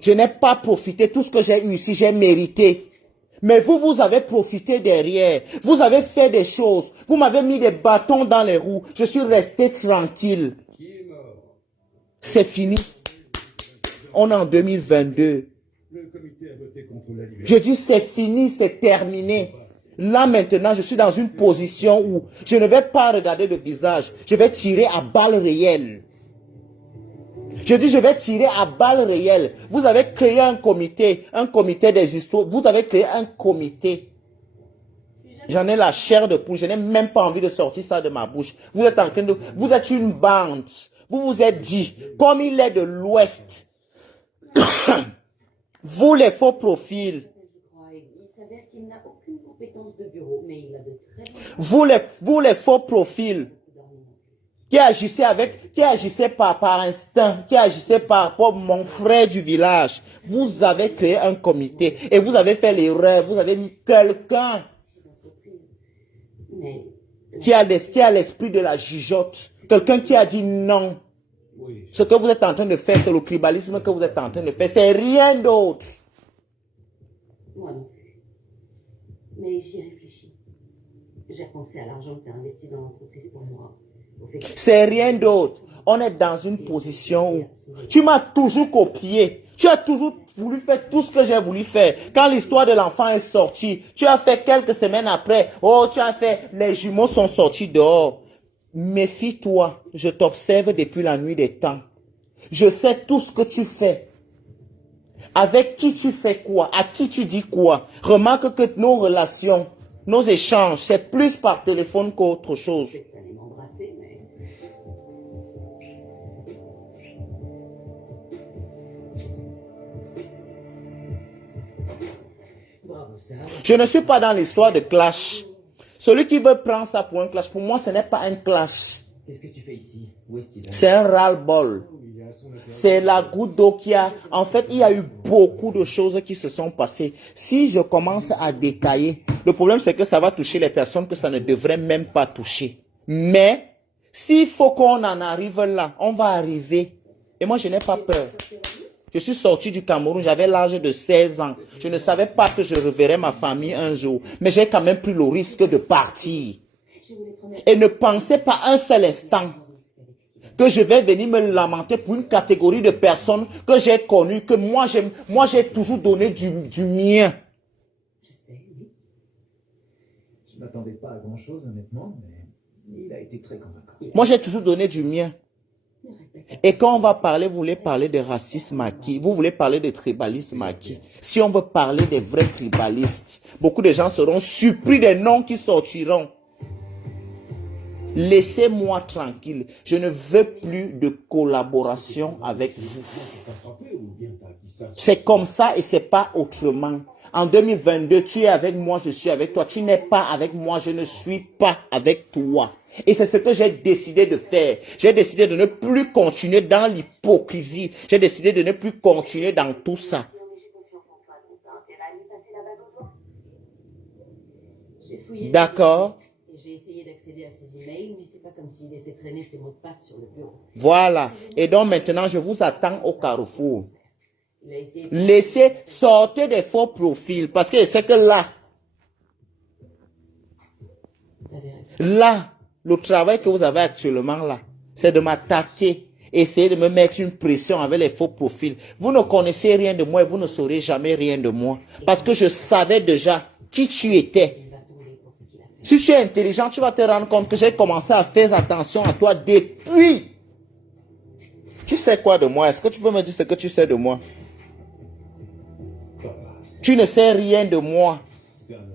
Je n'ai pas profité. Tout ce que j'ai eu ici, j'ai mérité. Mais vous, vous avez profité derrière. Vous avez fait des choses. Vous m'avez mis des bâtons dans les roues. Je suis resté tranquille. C'est fini. On est en 2022. Je dis c'est fini, c'est terminé. Là maintenant, je suis dans une position où je ne vais pas regarder le visage. Je vais tirer à balles réelles. Je dis je vais tirer à balles réelles. Vous avez créé un comité des histoires. Vous avez créé un comité. J'en ai la chair de poule. Je n'ai même pas envie de sortir ça de ma bouche. Vous êtes en train de... Vous êtes une bande. Vous vous êtes dit, comme il est de l'Ouest, vous les faux profils, vous les faux profils, qui agissaient par instinct, qui agissaient par mon frère du village, vous avez créé un comité et vous avez fait l'erreur, vous avez mis quelqu'un qui a l'esprit de la jugeote, quelqu'un qui a dit non. Ce que vous êtes en train de faire, c'est le tribalisme que vous êtes en train de faire, c'est rien d'autre. Moi non plus. Mais j'y ai réfléchi. J'ai pensé à l'argent que tu as investi dans l'entreprise pour moi. C'est rien d'autre. On est dans une position où tu m'as toujours copié. Tu as toujours voulu faire tout ce que j'ai voulu faire. Quand l'histoire de l'enfant est sortie, tu as fait quelques semaines après. Oh, tu as fait, les jumeaux sont sortis dehors. Méfie-toi, je t'observe depuis la nuit des temps. Je sais tout ce que tu fais. Avec qui tu fais quoi? À qui tu dis quoi? Remarque que nos relations, nos échanges, c'est plus par téléphone qu'autre chose. Je ne suis pas dans l'histoire de clash. Celui qui veut prendre ça pour un clash, pour moi, ce n'est pas un clash. Qu'est-ce que tu fais ici? Où est-ce qu'il est? C'est un ras-le-bol. C'est la goutte d'eau qui a... En fait, il y a eu beaucoup de choses qui se sont passées. Si je commence à détailler, le problème, c'est que ça va toucher les personnes que ça ne devrait même pas toucher. Mais, s'il faut qu'on en arrive là, on va arriver. Et moi, je n'ai pas peur. Je suis sorti du Cameroun, j'avais l'âge de 16 ans. Je ne savais pas que je reverrais ma famille un jour. Mais j'ai quand même pris le risque de partir. Et ne pensez pas un seul instant que je vais venir me lamenter pour une catégorie de personnes que j'ai connues, que moi j'ai toujours donné du mien. Je sais, oui. Je ne m'attendais pas à grand-chose, honnêtement, mais il a été très convaincant. Moi, j'ai toujours donné du mien. Et quand on va parler, vous voulez parler de racisme acquis, vous voulez parler de tribalisme acquis. Si on veut parler des vrais tribalistes, beaucoup de gens seront surpris des noms qui sortiront. Laissez-moi tranquille. Je ne veux plus de collaboration avec vous. C'est comme ça et c'est pas autrement. En 2022, tu es avec moi, je suis avec toi. Tu n'es pas avec moi, je ne suis pas avec toi. Et c'est ce que j'ai décidé de faire. J'ai décidé de ne plus continuer dans l'hypocrisie. J'ai décidé de ne plus continuer dans tout ça. D'accord? J'ai essayé d'accéder à ses emails, mais c'est pas comme s'il laissait traîner ses mots de passe sur le bureau. Voilà. Et donc maintenant, je vous attends au carrefour. Laissez sortir des faux profils. Parce que c'est que là, le travail que vous avez actuellement là, c'est de m'attaquer, essayer de me mettre une pression avec les faux profils. Vous ne connaissez rien de moi et vous ne saurez jamais rien de moi. Parce que je savais déjà qui tu étais. Si tu es intelligent, tu vas te rendre compte que j'ai commencé à faire attention à toi depuis. Tu sais quoi de moi? Est-ce que tu peux me dire ce que tu sais de moi? Tu ne sais rien de moi.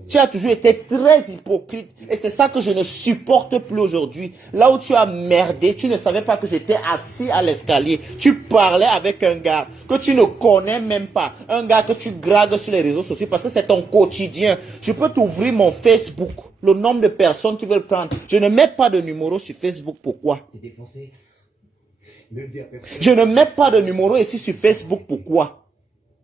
Tu as toujours été très hypocrite. Et c'est ça que je ne supporte plus aujourd'hui. Là où tu as merdé, tu ne savais pas que j'étais assis à l'escalier. Tu parlais avec un gars que tu ne connais même pas. Un gars que tu dragues sur les réseaux sociaux parce que c'est ton quotidien. Je peux t'ouvrir mon Facebook. Le nombre de personnes qui veulent prendre. Je ne mets pas de numéro sur Facebook. Pourquoi? Je ne mets pas de numéro ici sur Facebook. Pourquoi?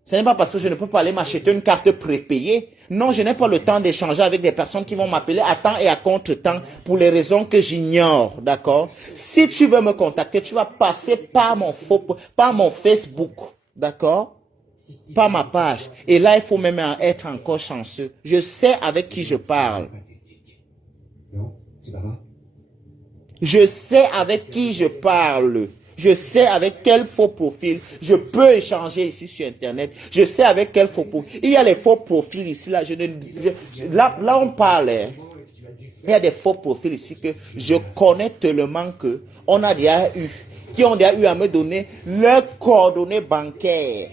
Ce n'est pas parce que je ne peux pas aller m'acheter une carte prépayée. Non, je n'ai pas le temps d'échanger avec des personnes qui vont m'appeler à temps et à contre-temps pour les raisons que j'ignore, d'accord? Si tu veux me contacter, tu vas passer par mon Facebook, d'accord? pas ma page. Et là, il faut même être encore chanceux. Je sais avec qui je parle. Non, c'est pas moi. Je sais avec qui je parle. Je sais avec quel faux profil je peux échanger ici sur Internet. Je sais avec quel faux profil. Il y a les faux profils ici. Là, on parle. Hein. Il y a des faux profils ici que je connais tellement que on a déjà eu, qui ont déjà eu à me donner leurs coordonnées bancaires.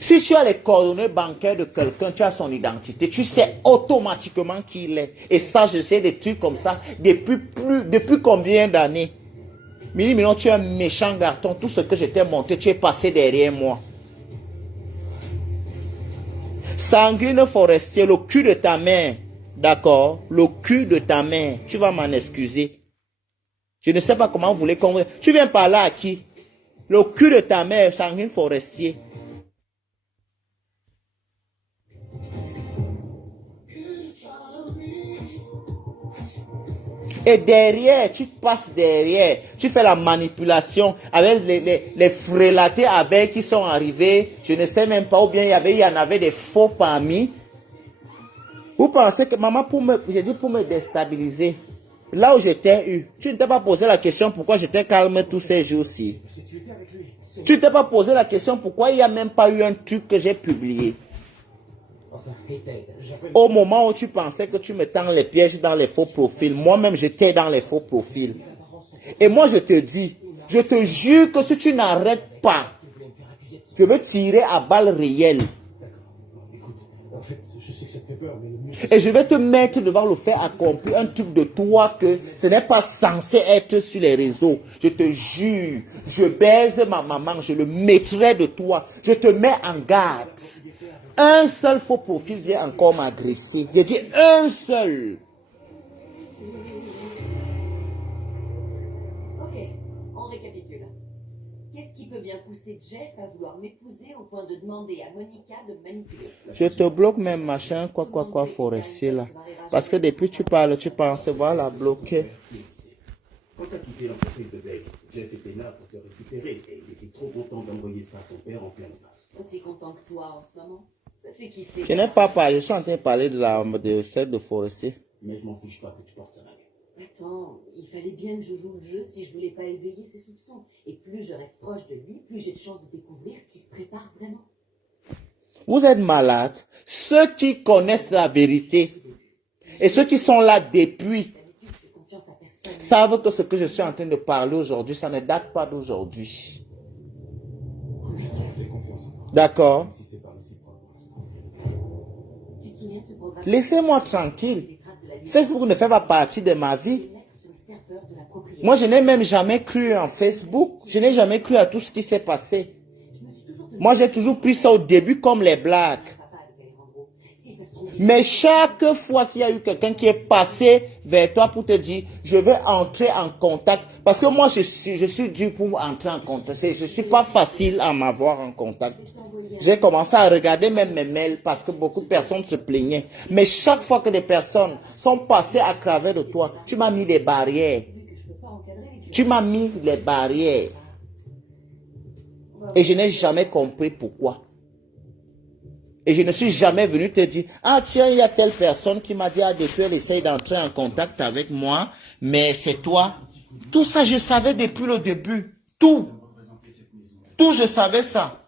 Si tu as les coordonnées bancaires de quelqu'un, tu as son identité, tu sais automatiquement qui il est. Et ça, je sais des trucs comme ça depuis combien d'années? Mini, tu es un méchant garçon. Tout ce que je t'ai montré, tu es passé derrière moi. Sanguine Forestier, le cul de ta mère. D'accord? Le cul de ta mère. Tu vas m'en excuser. Je ne sais pas comment vous voulez qu'on... Tu viens parler à qui? Le cul de ta mère, Sanguine Forestier. Et derrière, tu passes derrière, tu fais la manipulation avec les frélatés abeilles qui sont arrivés. Je ne sais même pas, ou bien il y en avait des faux parmi. Vous pensez que maman, j'ai dit pour me déstabiliser. Là où j'étais eu, tu ne t'es pas posé la question pourquoi j'étais calme tous ces jours-ci. Tu ne t'es pas posé la question pourquoi il n'y a même pas eu un truc que j'ai publié. Au moment où tu pensais que tu me tends les pièges dans les faux profils, moi-même j'étais dans les faux profils. Et moi je te dis, je te jure que si tu n'arrêtes pas, je veux tirer à balles réelles. Et je vais te mettre devant le fait accompli, un truc de toi que ce n'est pas censé être sur les réseaux. Je te jure, je baise ma maman, je le mettrai de toi. Je te mets en garde. Un seul faux profil vient encore m'agresser. J'ai dit un seul. Ok, on récapitule. Qu'est-ce qui peut bien pousser Jeff à vouloir m'épouser au point de demander à Monica de me manipuler? Je te bloque même machin, quoi, Forestier là. Parce que depuis tu parles, tu penses, voilà, bloqué. Quand t'as quitté l'entreprise de Blake, Jeff était là pour te récupérer et il était trop content d'envoyer ça à ton père en pleine face. Aussi content que toi en ce moment. Ça fait kiffer. Je n'ai pas parlé, je suis en train de parler de celle de Forestier. Mais je m'en fiche pas que tu portes ça là. Attends, il fallait bien que je joue le jeu si je voulais pas éveiller ses soupçons. Et plus je reste proche de lui, plus j'ai de chances de découvrir ce qui se prépare vraiment. Vous êtes malade. Ceux qui connaissent la vérité et ceux qui sont là depuis D'habitude, je fais confiance à personne. savent que ce que je suis en train de parler aujourd'hui, ça ne date pas d'aujourd'hui. J'ai confiance en toi. D'accord? Si c'est pas réciproque pour l'instant. Tu te souviens de ce programme? Laissez-moi tranquille. Facebook ne fait pas partie de ma vie. Mettre sur le serveur de la propriété. Moi, je n'ai même jamais cru en Facebook. Je n'ai jamais cru à tout ce qui s'est passé. Je me suis toujours demandé Moi, j'ai toujours pris ça au début comme les blagues. papa avec Alejandro. Si ça se trouve, Mais chaque fois qu'il y a eu quelqu'un qui est passé vers toi pour te dire, je vais entrer en contact, parce que moi, je suis dû pour entrer en contact. Je ne suis pas facile à m'avoir en contact. J'ai commencé à regarder même mes mails parce que beaucoup de personnes se plaignaient. Mais chaque fois que des personnes sont passées à travers de toi, tu m'as mis des barrières. vu que je peux pas encadrer les Tu m'as mis les barrières. Et je n'ai jamais compris pourquoi. Et je ne suis jamais venu te dire, ah tiens, il y a telle personne qui m'a dit, ah depuis elle essaye d'entrer en contact avec moi, mais c'est toi. Tout ça, je savais depuis le début. Tout. Tout, je savais ça.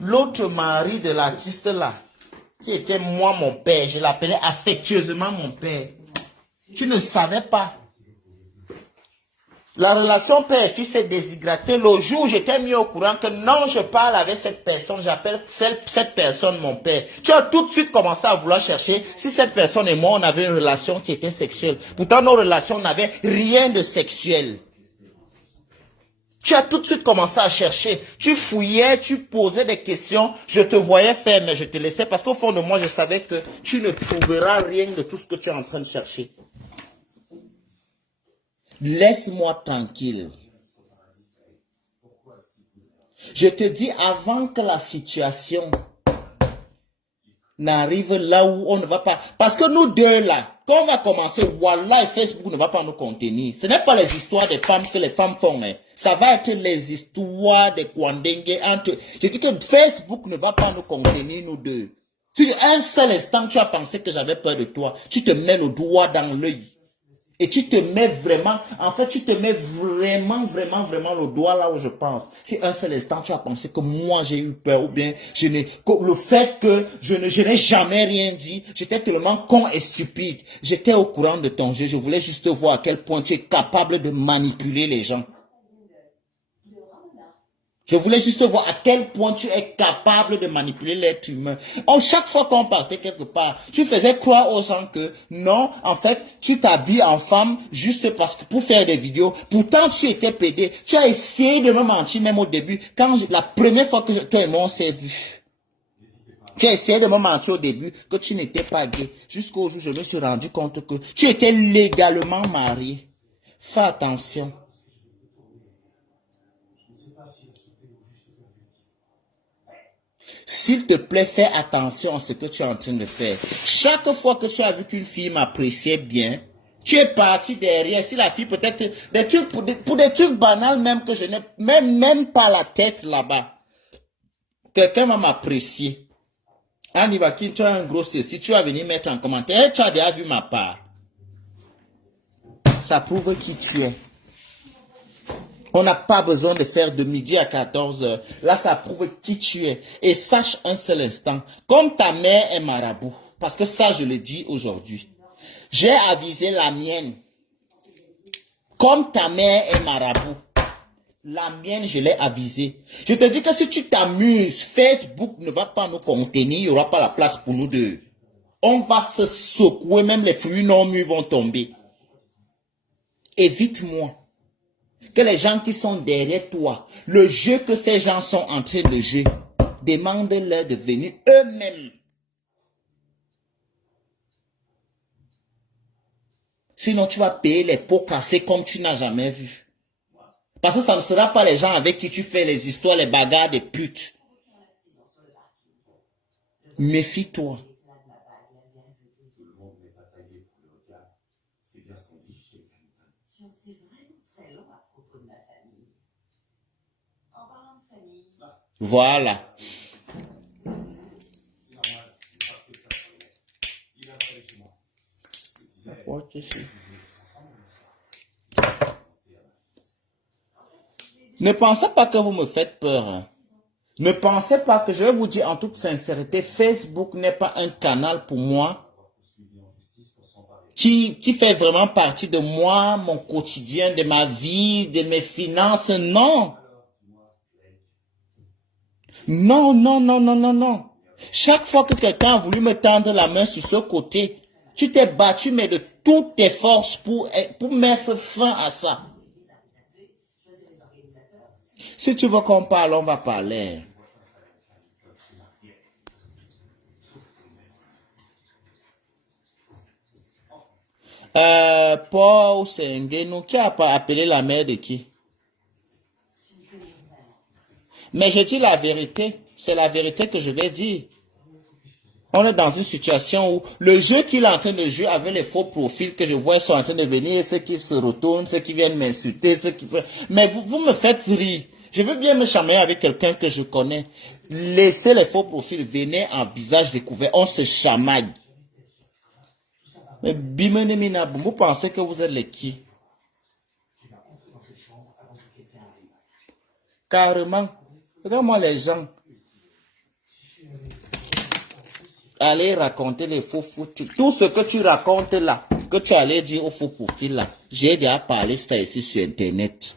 L'autre mari de l'artiste là, qui était moi mon père, je l'appelais affectueusement mon père. Tu ne savais pas. La relation père-fils s'est déshydratée le jour où j'étais mis au courant que non, je parle avec cette personne, j'appelle cette personne mon père. Tu as tout de suite commencé à vouloir chercher si cette personne et moi, on avait une relation qui était sexuelle. Pourtant, nos relations n'avaient rien de sexuel. Tu as tout de suite commencé à chercher. Tu fouillais, tu posais des questions. Je te voyais faire, mais je te laissais parce qu'au fond de moi, je savais que tu ne trouveras rien de tout ce que tu es en train de chercher. Laisse-moi tranquille. Je te dis avant que la situation n'arrive là où on ne va pas. Parce que nous deux là, quand on va commencer, voilà, Facebook ne va pas nous contenir. Ce n'est pas les histoires des femmes que les femmes font. Hein. Ça va être les histoires des Kwandengue entre... Je dis que Facebook ne va pas nous contenir, nous deux. Si un seul instant tu as pensé que j'avais peur de toi, tu te mets le doigt dans l'œil. Et tu te mets vraiment, en fait, tu te mets vraiment le doigt là où je pense. Si un seul instant tu as pensé que moi j'ai eu peur, ou bien le fait que je n'ai jamais rien dit, j'étais tellement con et stupide. J'étais au courant de ton jeu, je voulais juste voir à quel point tu es capable de manipuler les gens. Je voulais juste voir à quel point tu es capable de manipuler l'être humain. Chaque fois qu'on partait quelque part, tu faisais croire aux gens que non, en fait, tu t'habilles en femme juste parce que pour faire des vidéos. Pourtant, tu étais pédé. Tu as essayé de me mentir même au début. La première fois que toi et moi on s'est vu. Tu as essayé de me mentir au début que tu n'étais pas gay. Jusqu'au jour où je me suis rendu compte que tu étais légalement marié. Fais attention. S'il te plaît, fais attention à ce que tu es en train de faire. Chaque fois que tu as vu qu'une fille m'appréciait bien, tu es parti derrière. Si la fille peut-être, des trucs, pour des trucs banals même que je n'ai même pas la tête là-bas. Quelqu'un va m'apprécier. Annie Vakin, tu as un gros ceci, tu vas venir mettre en commentaire. Tu as déjà vu ma part. Ça prouve qui tu es. On n'a pas besoin de faire de midi à 14 heures. Là, ça prouve qui tu es. Et sache un seul instant, comme ta mère est marabout, parce que ça, je le dis aujourd'hui, j'ai avisé la mienne. Comme ta mère est marabout, la mienne, je l'ai avisée. Je te dis que si tu t'amuses, Facebook ne va pas nous contenir, il n'y aura pas la place pour nous deux. On va se secouer, même les fruits non mûrs vont tomber. Évite-moi. Que les gens qui sont derrière toi, le jeu que ces gens sont en train de jouer, demande-leur de venir eux-mêmes. Sinon, tu vas payer les pots cassés comme tu n'as jamais vu. Parce que ça ne sera pas les gens avec qui tu fais les histoires, les bagarres des putes. Méfie-toi. Voilà. Ne pensez pas que vous me faites peur. Hein. Ne pensez pas que je vais vous dire en toute sincérité, Facebook n'est pas un canal pour moi qui fait vraiment partie de moi, mon quotidien, de ma vie, de mes finances. Non. Non. Chaque fois que quelqu'un a voulu me tendre la main sur ce côté, tu t'es battu, mais de toutes tes forces pour mettre fin à ça. Si tu veux qu'on parle, on va parler. Paul Sengenou, qui a pas appelé la mère de qui? Mais je dis la vérité. C'est la vérité que je vais dire. On est dans une situation où le jeu qu'il est en train de jouer avec les faux profils que je vois sont en train de venir, ceux qui se retournent, ceux qui viennent m'insulter, ceux qui... Mais vous me faites rire. Je veux bien me chamailler avec quelqu'un que je connais. Laissez les faux profils, venez en visage découvert, on se chamaille. Mais Bimenemina, vous pensez que vous êtes les qui? Carrément. Regarde-moi les gens. Allez raconter les faux foutus. Tout ce que tu racontes là, que tu allais dire aux faux profils là, j'ai déjà parlé ça ici sur Internet.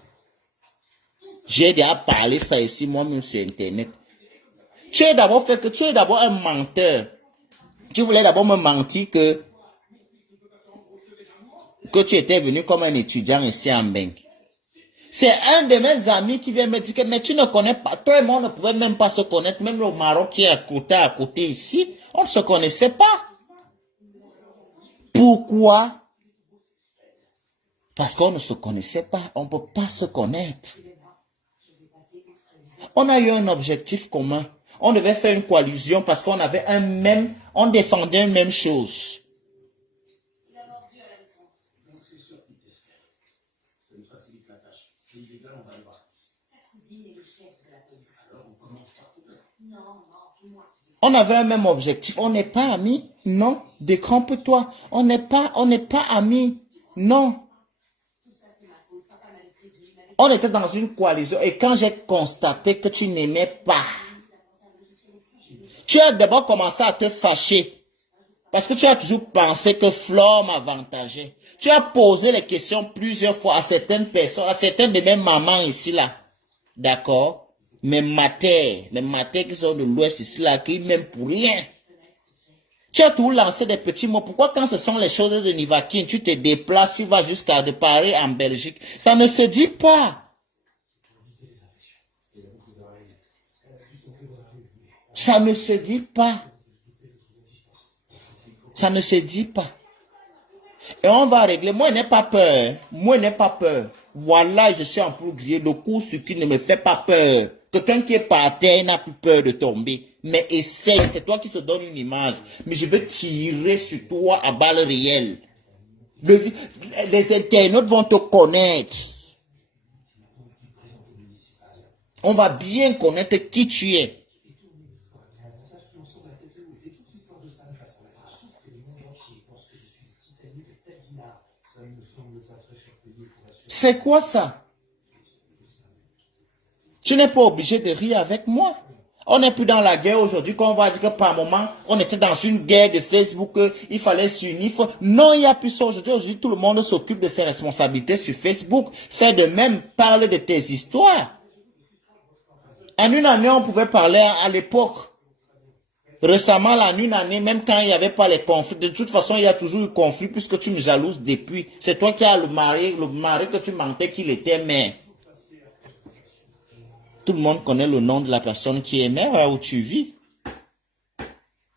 J'ai déjà parlé ça ici moi-même sur Internet. Tu es d'abord un menteur. Tu voulais d'abord me mentir que tu étais venu comme un étudiant ici en Beng. C'est un de mes amis qui vient me dire que mais tu ne connais pas, toi et moi on ne pouvait même pas se connaître, même le Maroc qui est à côté ici, on ne se connaissait pas. Pourquoi? Parce qu'on ne se connaissait pas, on ne peut pas se connaître. On a eu un objectif commun. On devait faire une coalition parce qu'on avait on défendait une même chose. Donc c'est sûr qu'il t'espère. Ça nous facilite la tâche. C'est illégal, on va le voir. Sa cousine est le chef de la police. Alors on commence par tout. Non, c'est moi. On avait un même objectif. On n'est pas amis. Non. Décampe-toi. On n'est pas amis. Non. On était dans une coalition et quand j'ai constaté que tu n'aimais pas, tu as d'abord commencé à te fâcher parce que tu as toujours pensé que Flore m'avantageait. Tu as posé les questions plusieurs fois à certaines personnes, à certaines de mes mamans ici là. D'accord? Mes matères qui sont de l'Ouest ici là, qui m'aiment pour rien. Tu as toujours lancé des petits mots. Pourquoi quand ce sont les choses de Nivakin, tu te déplaces, tu vas jusqu'à de Paris en Belgique? Ça ne se dit pas. Ça ne se dit pas. Ça ne se dit pas. Et on va régler. Moi, je n'ai pas peur. Moi, je n'ai pas peur. Voilà, je suis en progrès. Le coup sur qui ne me fait pas peur. Quelqu'un qui est par terre n'a plus peur de tomber. Mais essaye, c'est toi qui se donne une image. Mais je veux tirer sur toi à balles réelles. Les internautes vont te connaître. On va bien connaître qui tu es. C'est quoi ça? Tu n'es pas obligé de rire avec moi. On n'est plus dans la guerre aujourd'hui, qu'on va dire que par moment, on était dans une guerre de Facebook, il fallait s'unir. Non, il n'y a plus ça aujourd'hui. Aujourd'hui, tout le monde s'occupe de ses responsabilités sur Facebook. Fais de même, parle de tes histoires. En une année, on pouvait parler à l'époque. Récemment, en une année, même quand il n'y avait pas les conflits, de toute façon, il y a toujours eu conflit puisque tu me jalouses depuis. C'est toi qui as le mari que tu mentais qu'il était mère. Tout le monde connaît le nom de la personne qui est mère, là où tu vis.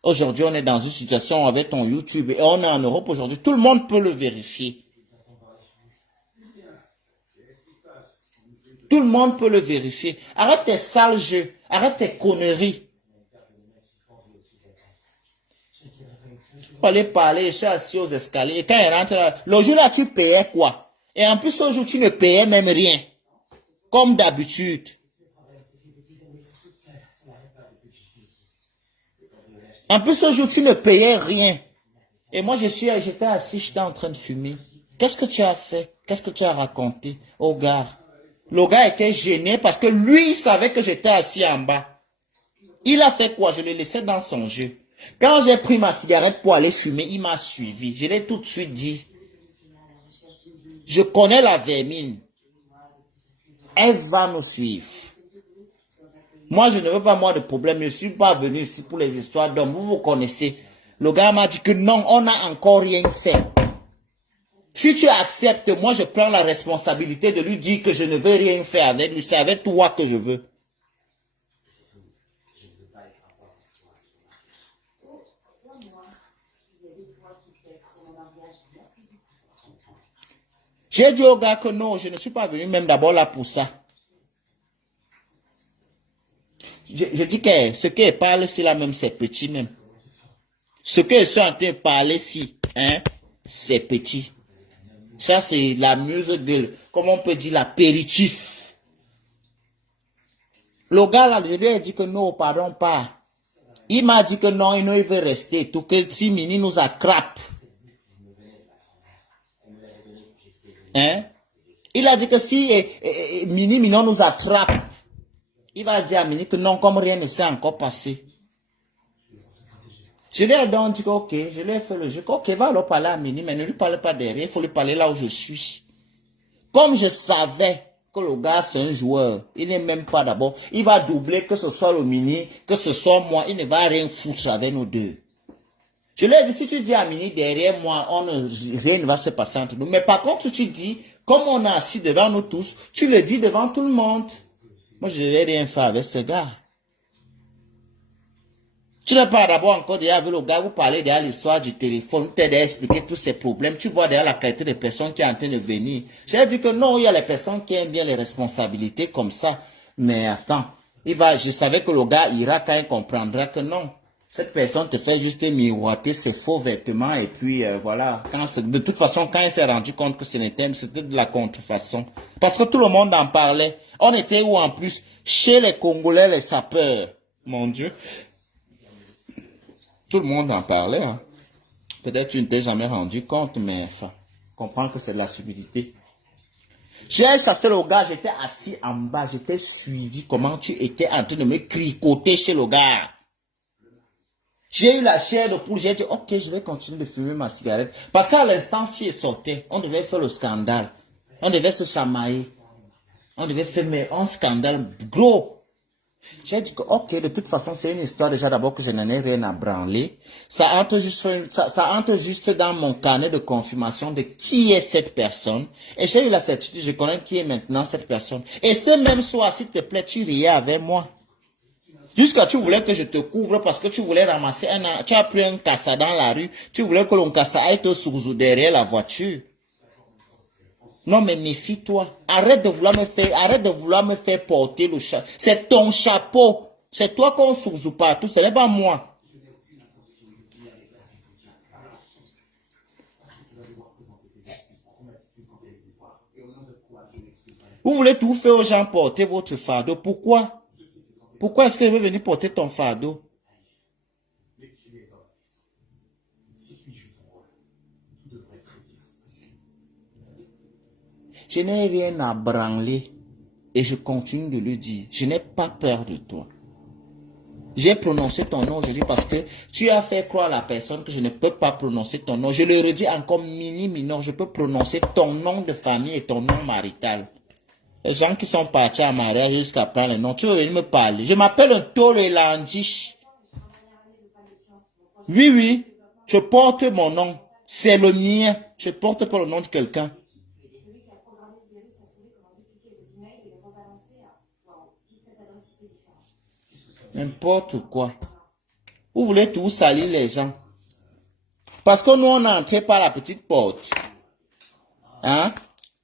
Aujourd'hui, on est dans une situation avec ton YouTube et on est en Europe aujourd'hui. Tout le monde peut le vérifier. Tout le monde peut le vérifier. Arrête tes sales jeux. Arrête tes conneries. Aller parler, je suis assis aux escaliers. Et quand il rentre là, le jour là, tu payais quoi? Et en plus, ce jour, tu ne payais même rien. Comme d'habitude. En plus, ce jour, tu ne payais rien. Et moi, j'étais assis, j'étais en train de fumer. Qu'est-ce que tu as fait? Qu'est-ce que tu as raconté au gars? Le gars était gêné parce que lui, il savait que j'étais assis en bas. Il a fait quoi? Je le laissais dans son jeu. Quand j'ai pris ma cigarette pour aller fumer, il m'a suivi. Je l'ai tout de suite dit. Je connais la vermine. Elle va nous suivre. Moi, je ne veux pas moi de problème. Je ne suis pas venu ici pour les histoires d'hommes. Vous connaissez. Le gars m'a dit que non, on n'a encore rien fait. Si tu acceptes, moi, je prends la responsabilité de lui dire que je ne veux rien faire avec lui. C'est avec toi que je veux. J'ai dit au gars que non, je ne suis pas venu même d'abord là pour ça. Je dis que ce qu'elle parle, c'est là même, c'est petit même. Ce que je suis en train de parler ici, hein, c'est petit. Ça, c'est la musique de, comment on peut dire, l'apéritif. Le gars là, je lui ai dit que non, pardon pas. Il m'a dit que non, il veut rester. Tout que si Mini nous attrape. Hein? Il a dit que si Mini nous attrape, il va dire à Mini que non, comme rien ne s'est encore passé. Je lui ai donc dit que ok, je lui ai fait le jeu. Ok, va alors parler à Mini, mais ne lui parle pas derrière, il faut lui parler là où je suis. Comme je savais que le gars c'est un joueur, il n'est même pas d'abord, il va doubler que ce soit le Mini, que ce soit moi, il ne va rien foutre avec nous deux. Je lui ai dit, si tu dis à Mini derrière moi, rien ne va se passer entre nous. Mais par contre, tu dis, comme on est assis devant nous tous, tu le dis devant tout le monde. Moi, je ne vais rien faire avec ce gars. Tu n'as pas d'abord encore déjà avec le gars, vous parlez derrière l'histoire du téléphone, vous t'aidez à expliquer tous ces problèmes. Tu vois derrière la qualité des personnes qui sont en train de venir. J'ai dit que non, il y a les personnes qui aiment bien les responsabilités comme ça. Mais attends, Je savais que le gars ira quand il comprendra que non. Cette personne te fait juste miroiter ses faux vêtements et puis voilà. De toute façon, quand il s'est rendu compte que c'était de la contrefaçon. Parce que tout le monde en parlait. On était où en plus? Chez les Congolais, les sapeurs. Mon Dieu. Tout le monde en parlait. Hein. Peut-être que tu ne t'es jamais rendu compte, mais enfin, comprends que c'est de la subtilité. J'ai chassé le gars, j'étais assis en bas, j'étais suivi comment tu étais en train de me cricoter chez le gars. J'ai eu la chair de poule, j'ai dit, ok, je vais continuer de fumer ma cigarette. Parce qu'à l'instant, si il sortait, on devait faire le scandale. On devait se chamailler. On devait faire un scandale gros. J'ai dit que, ok, de toute façon, c'est une histoire déjà d'abord que je n'en ai rien à branler. Ça entre juste dans mon carnet de confirmation de qui est cette personne. Et j'ai eu la certitude, je connais qui est maintenant cette personne. Et ce même soir, s'il te plaît, tu riais avec moi. Jusqu'à tu voulais que je te couvre parce que tu voulais ramasser tu as pris un cassa dans la rue, tu voulais que l'on cassa aille te sous derrière la voiture. Non, mais méfie-toi. Arrête de vouloir me faire porter le chapeau. C'est ton chapeau. C'est toi qu'on sous partout, ce n'est pas moi. Vous voulez tout faire aux gens porter votre fardeau. Pourquoi? Pourquoi est-ce que je veux venir porter ton fardeau? Je n'ai rien à branler et je continue de le dire. Je n'ai pas peur de toi. J'ai prononcé ton nom aujourd'hui parce que tu as fait croire à la personne que je ne peux pas prononcer ton nom. Je le redis encore minor, je peux prononcer ton nom de famille et ton nom marital. Les gens qui sont partis à mariage jusqu'à prendre le nom, tu veux venir me parler. Je m'appelle un Tolo Elandish. Oui, je porte mon nom. C'est le mien. Je porte pas le nom de quelqu'un. N'importe quoi. Vous voulez tout salir les gens. Parce que nous, on a entré par la petite porte. Hein?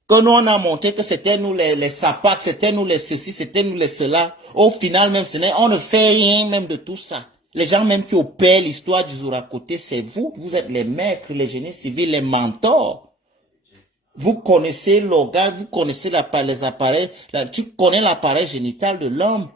Que nous, on a montré que c'était nous les sapacs, c'était nous les ceci, c'était nous les cela. Au final, même, on ne fait rien même de tout ça. Les gens même qui opèrent l'histoire du Zourakoté, c'est vous. Vous êtes les maîtres, les génies civils, les mentors. Vous connaissez l'organe, vous connaissez les appareils, tu connais l'appareil génital de l'homme.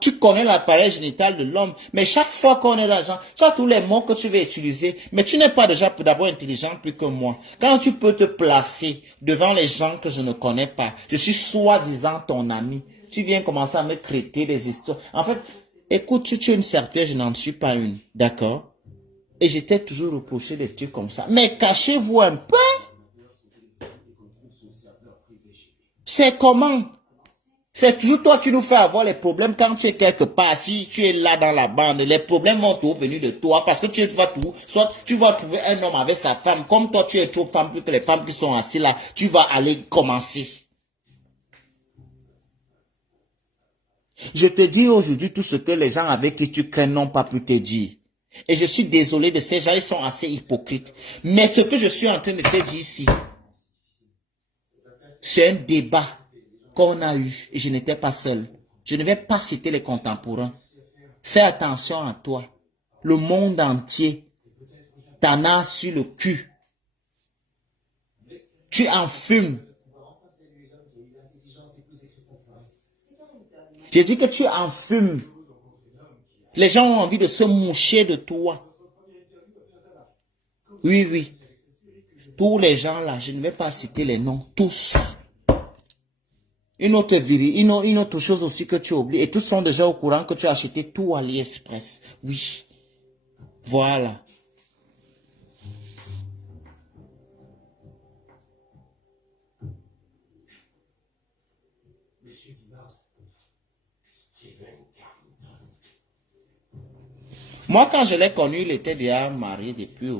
Tu connais l'appareil génital de l'homme, mais chaque fois qu'on est l'argent, tu as tous les mots que tu veux utiliser, mais tu n'es pas déjà d'abord intelligent plus que moi. Quand tu peux te placer devant les gens que je ne connais pas, je suis soi-disant ton ami, tu viens commencer à me traiter des histoires. En fait, écoute, tu es une serpillère, je n'en suis pas une, d'accord? Et j'étais toujours reproché des trucs comme ça. Mais cachez-vous un peu. C'est comment? C'est toujours toi qui nous fais avoir les problèmes quand tu es quelque part. Si tu es là dans la bande, les problèmes vont tout venir de toi parce que soit tu vas trouver un homme avec sa femme. Comme toi, tu es trop femme plus que les femmes qui sont assises là, tu vas aller commencer. Je te dis aujourd'hui tout ce que les gens avec qui tu crains n'ont pas pu te dire. Et je suis désolé de ces gens, ils sont assez hypocrites. Mais ce que je suis en train de te dire ici, c'est un débat qu'on a eu et je n'étais pas seul. Je ne vais pas citer les contemporains. Fais attention à toi. Le monde entier t'en a sur le cul. Tu en fumes. Je dis que tu en fumes. Les gens ont envie de se moucher de toi. Oui. Tous les gens là, je ne vais pas citer les noms. Tous. Une autre chose aussi que tu oublies. Et tous sont déjà au courant que tu as acheté tout à AliExpress. Oui. Voilà. Moi, quand je l'ai connu, il était déjà marié depuis.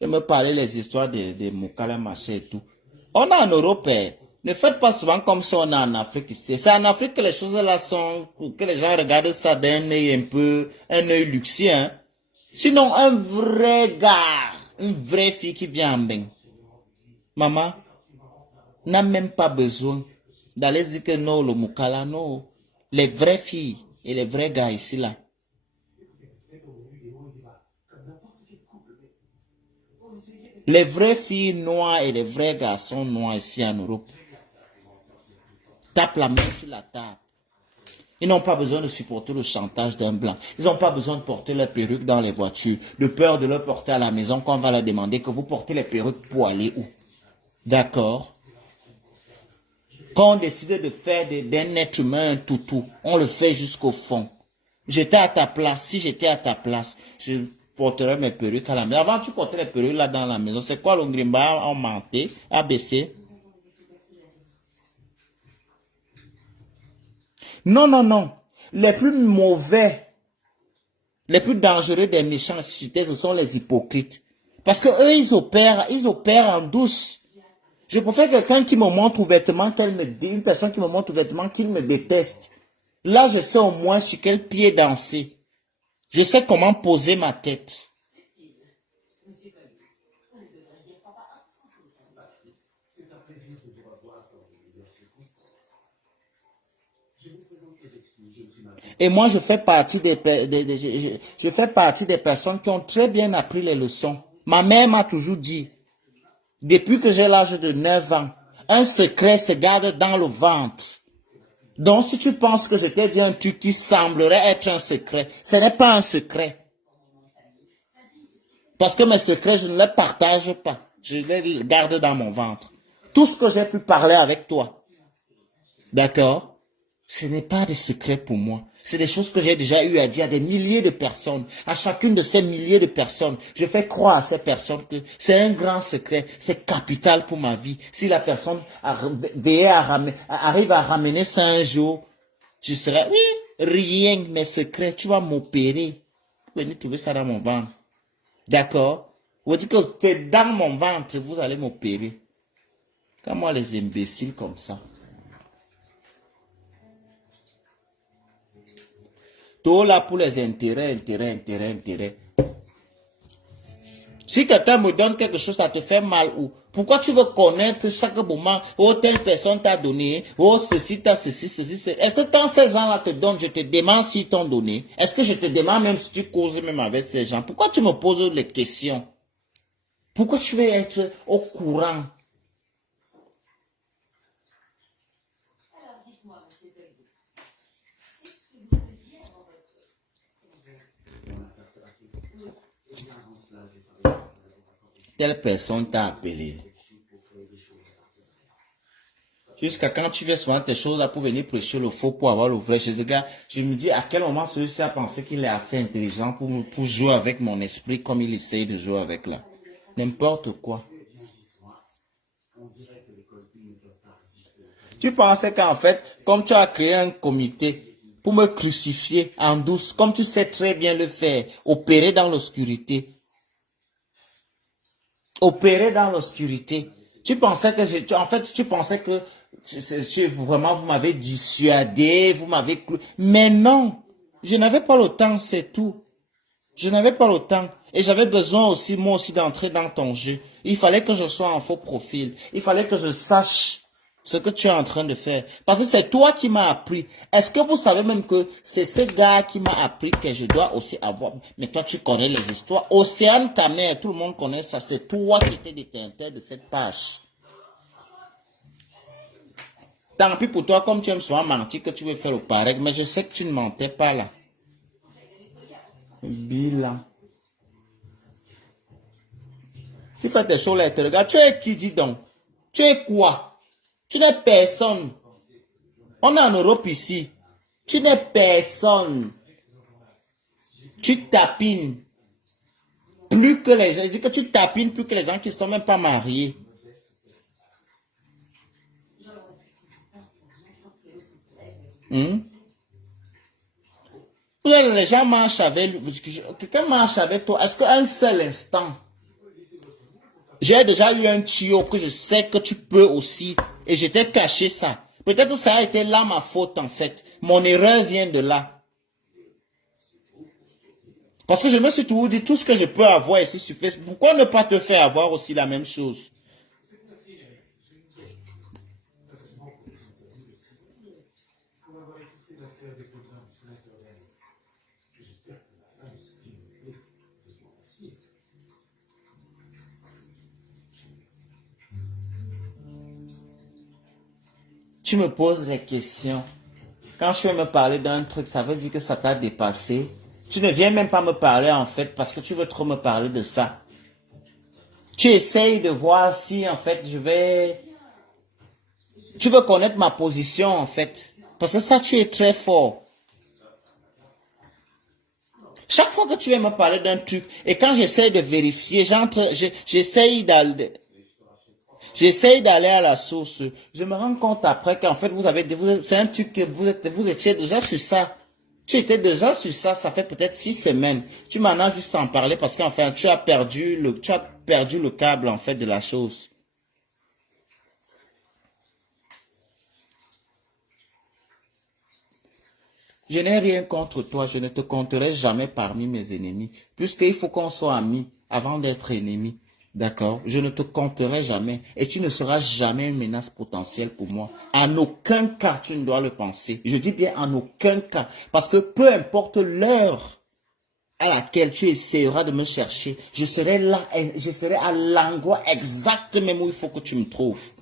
Il me parlait les histoires de Moukala, machin et tout. On est en Europe. Ne faites pas souvent comme si on est en Afrique ici. C'est en Afrique que les choses là sont, que les gens regardent ça d'un œil un œil luxueux. Hein. Sinon, un vrai gars, une vraie fille qui vient en bain. Maman n'a même pas besoin d'aller dire que non, le Moukala, non. Les vraies filles et les vrais gars ici, là. Les vraies filles noires et les vrais garçons noirs ici en Europe tapent la main sur la table. Ils n'ont pas besoin de supporter le chantage d'un blanc. Ils n'ont pas besoin de porter leurs perruques dans les voitures, de peur de leur porter à la maison quand on va leur demander que vous portez les perruques pour aller où. D'accord? Quand on décide de faire d'un être humain un toutou, on le fait jusqu'au fond. J'étais à ta place. Si j'étais à ta place, je porterais mes perruques à la maison. Avant, tu portais les perruques là dans la maison. C'est quoi l'ongrimba en menté, ABC? Non, non, non. Les plus mauvais, les plus dangereux des méchants sociétés, ce sont les hypocrites. Parce que eux, ils opèrent en douce. Je préfère quelqu'un qui me montre ouvertement une personne qui me montre ouvertement qu'il me déteste. Là, je sais au moins sur quel pied danser. Je sais comment poser ma tête. Et moi, je fais partie je fais partie des personnes qui ont très bien appris les leçons. Ma mère m'a toujours dit, depuis que j'ai l'âge de 9 ans, un secret se garde dans le ventre. Donc, si tu penses que je t'ai dit un truc qui semblerait être un secret, ce n'est pas un secret. Parce que mes secrets, je ne les partage pas. Je les garde dans mon ventre. Tout ce que j'ai pu parler avec toi, d'accord, ce n'est pas des secrets pour moi. C'est des choses que j'ai déjà eu à dire à des milliers de personnes. À chacune de ces milliers de personnes, je fais croire à ces personnes que c'est un grand secret, c'est capital pour ma vie. Si la personne arrive à ramener ça un jour, je serai, oui, rien, mes secrets, tu vas m'opérer. Venez trouver ça dans mon ventre. D'accord? Vous dites que c'est dans mon ventre, vous allez m'opérer. Comme moi, les imbéciles comme ça. Tout là pour les intérêts. Si quelqu'un me donne quelque chose, ça te fait mal ou pourquoi tu veux connaître chaque moment, oh telle personne t'a donné, oh ceci t'a ceci. Est-ce que quand ces gens-là te donnent, je te demande s'ils t'ont donné? Est-ce que je te demande même si tu causes même avec ces gens? Pourquoi tu me poses les questions? Pourquoi tu veux être au courant? Telle personne t'a appelé. Jusqu'à quand tu fais souvent tes choses là pour venir prêcher le faux pour avoir le vrai. Je me dis à quel moment celui-ci a pensé qu'il est assez intelligent pour jouer avec mon esprit comme il essaye de jouer avec là. N'importe quoi. Tu pensais qu'en fait, comme tu as créé un comité pour me crucifier en douce, comme tu sais très bien le faire, opérer dans l'obscurité. Opérer dans l'obscurité. Tu pensais que tu pensais que vraiment vous m'avez dissuadé, vous m'avez mais non, je n'avais pas le temps, c'est tout. Je n'avais pas le temps et j'avais besoin aussi moi aussi d'entrer dans ton jeu. Il fallait que je sois en faux profil. Il fallait que je sache ce que tu es en train de faire. Parce que c'est toi qui m'as appris. Est-ce que vous savez même que c'est ce gars qui m'a appris que je dois aussi avoir. Mais toi, tu connais les histoires. Océane Kamer, tout le monde connaît ça. C'est toi qui étais détenteur de cette page. Tant pis pour toi, comme tu aimes souvent mentir, que tu veux faire le pareil. Mais je sais que tu ne mentais pas là. Bilan. Tu fais tes choses là et te regardes. Tu es qui, dis donc? Tu es quoi? Tu n'es personne. On est en Europe ici. Tu n'es personne. Tu tapines. Plus que les gens. Je dis que tu tapines plus que les gens qui ne sont même pas mariés. Les gens marchent avec lui. Quelqu'un marche avec toi. Est-ce qu'un seul instant, j'ai déjà eu un tuyau que je sais que tu peux aussi. Et je t'ai caché ça. Peut-être ça a été là ma faute en fait. Mon erreur vient de là. Parce que je me suis toujours dit, tout ce que je peux avoir ici sur Facebook, pourquoi ne pas te faire avoir aussi la même chose? Tu me poses les questions. Quand je vais me parler d'un truc, ça veut dire que ça t'a dépassé. Tu ne viens même pas me parler en fait parce que tu veux trop me parler de ça. Tu essayes de voir si en fait je vais... Tu veux connaître ma position en fait. Parce que ça, tu es très fort. Chaque fois que tu viens me parler d'un truc, et quand j'essaye de vérifier, j'essaye d'aller à la source. Je me rends compte après qu'en fait, c'est un truc que vous étiez déjà sur ça. Tu étais déjà sur ça, ça fait peut-être 6 semaines. Tu m'en as juste en parler parce qu'en fait, tu as perdu le câble, en fait, de la chose. Je n'ai rien contre toi, je ne te compterai jamais parmi mes ennemis. Puisqu'il faut qu'on soit amis avant d'être ennemis. D'accord? Je ne te compterai jamais. Et tu ne seras jamais une menace potentielle pour moi. En aucun cas, tu ne dois le penser. Je dis bien en aucun cas. Parce que peu importe l'heure à laquelle tu essaieras de me chercher, je serai là, je serai à l'endroit exact même où il faut que tu me trouves.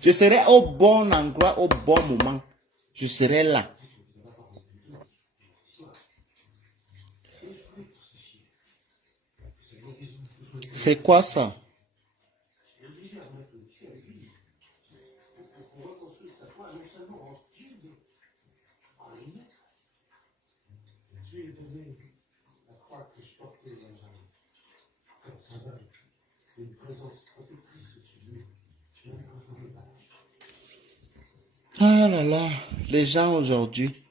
Je serai au bon endroit, au bon moment. Je serai là. C'est quoi ça? Ah là là, les gens aujourd'hui.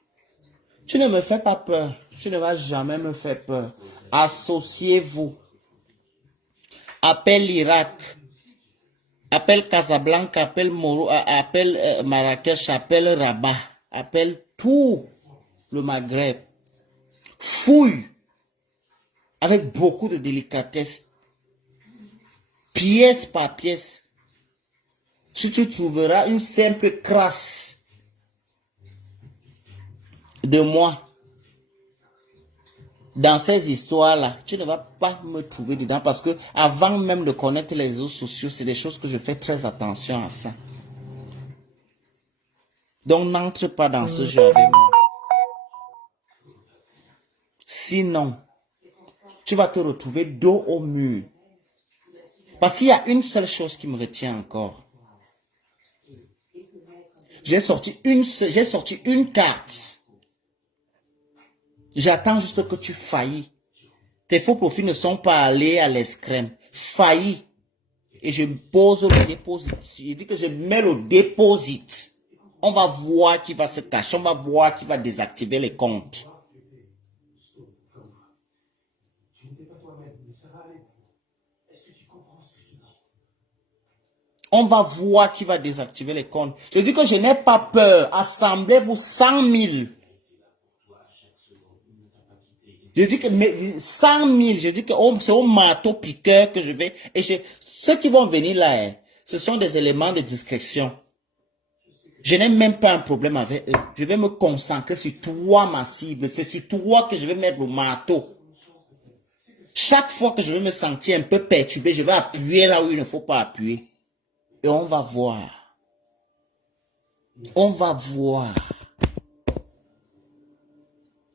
Tu ne me fais pas peur. Tu ne vas jamais me faire peur. Associez-vous. Appelle l'Irak. Appelle Casablanca. Appelle Marrakech. Appelle Rabat. Appelle tout le Maghreb. Fouille. Avec beaucoup de délicatesse. Pièce par pièce. Si tu trouveras une simple trace de moi dans ces histoires-là, tu ne vas pas me trouver dedans parce que avant même de connaître les réseaux sociaux, c'est des choses que je fais très attention à ça. Donc n'entre pas dans ce jeu avec moi. Sinon, tu vas te retrouver dos au mur. Parce qu'il y a une seule chose qui me retient encore. J'ai sorti une carte. J'attends juste que tu faillis. Tes faux profils ne sont pas allés à l'escrime. Faillis. Et je pose le déposit. Je dis que je mets le déposit. On va voir qui va se cacher. On va voir qui va désactiver les comptes. On va voir qui va désactiver les comptes. Je dis que je n'ai pas peur. Assemblez-vous 100 000. Je dis que 100 000. Je dis que c'est au marteau piqueur que je vais. Et ceux qui vont venir là, ce sont des éléments de discrétion. Je n'ai même pas un problème avec eux. Je vais me concentrer sur toi, ma cible. C'est sur toi que je vais mettre le marteau. Chaque fois que je vais me sentir un peu perturbé, je vais appuyer là où il ne faut pas appuyer. Et on va voir. On va voir.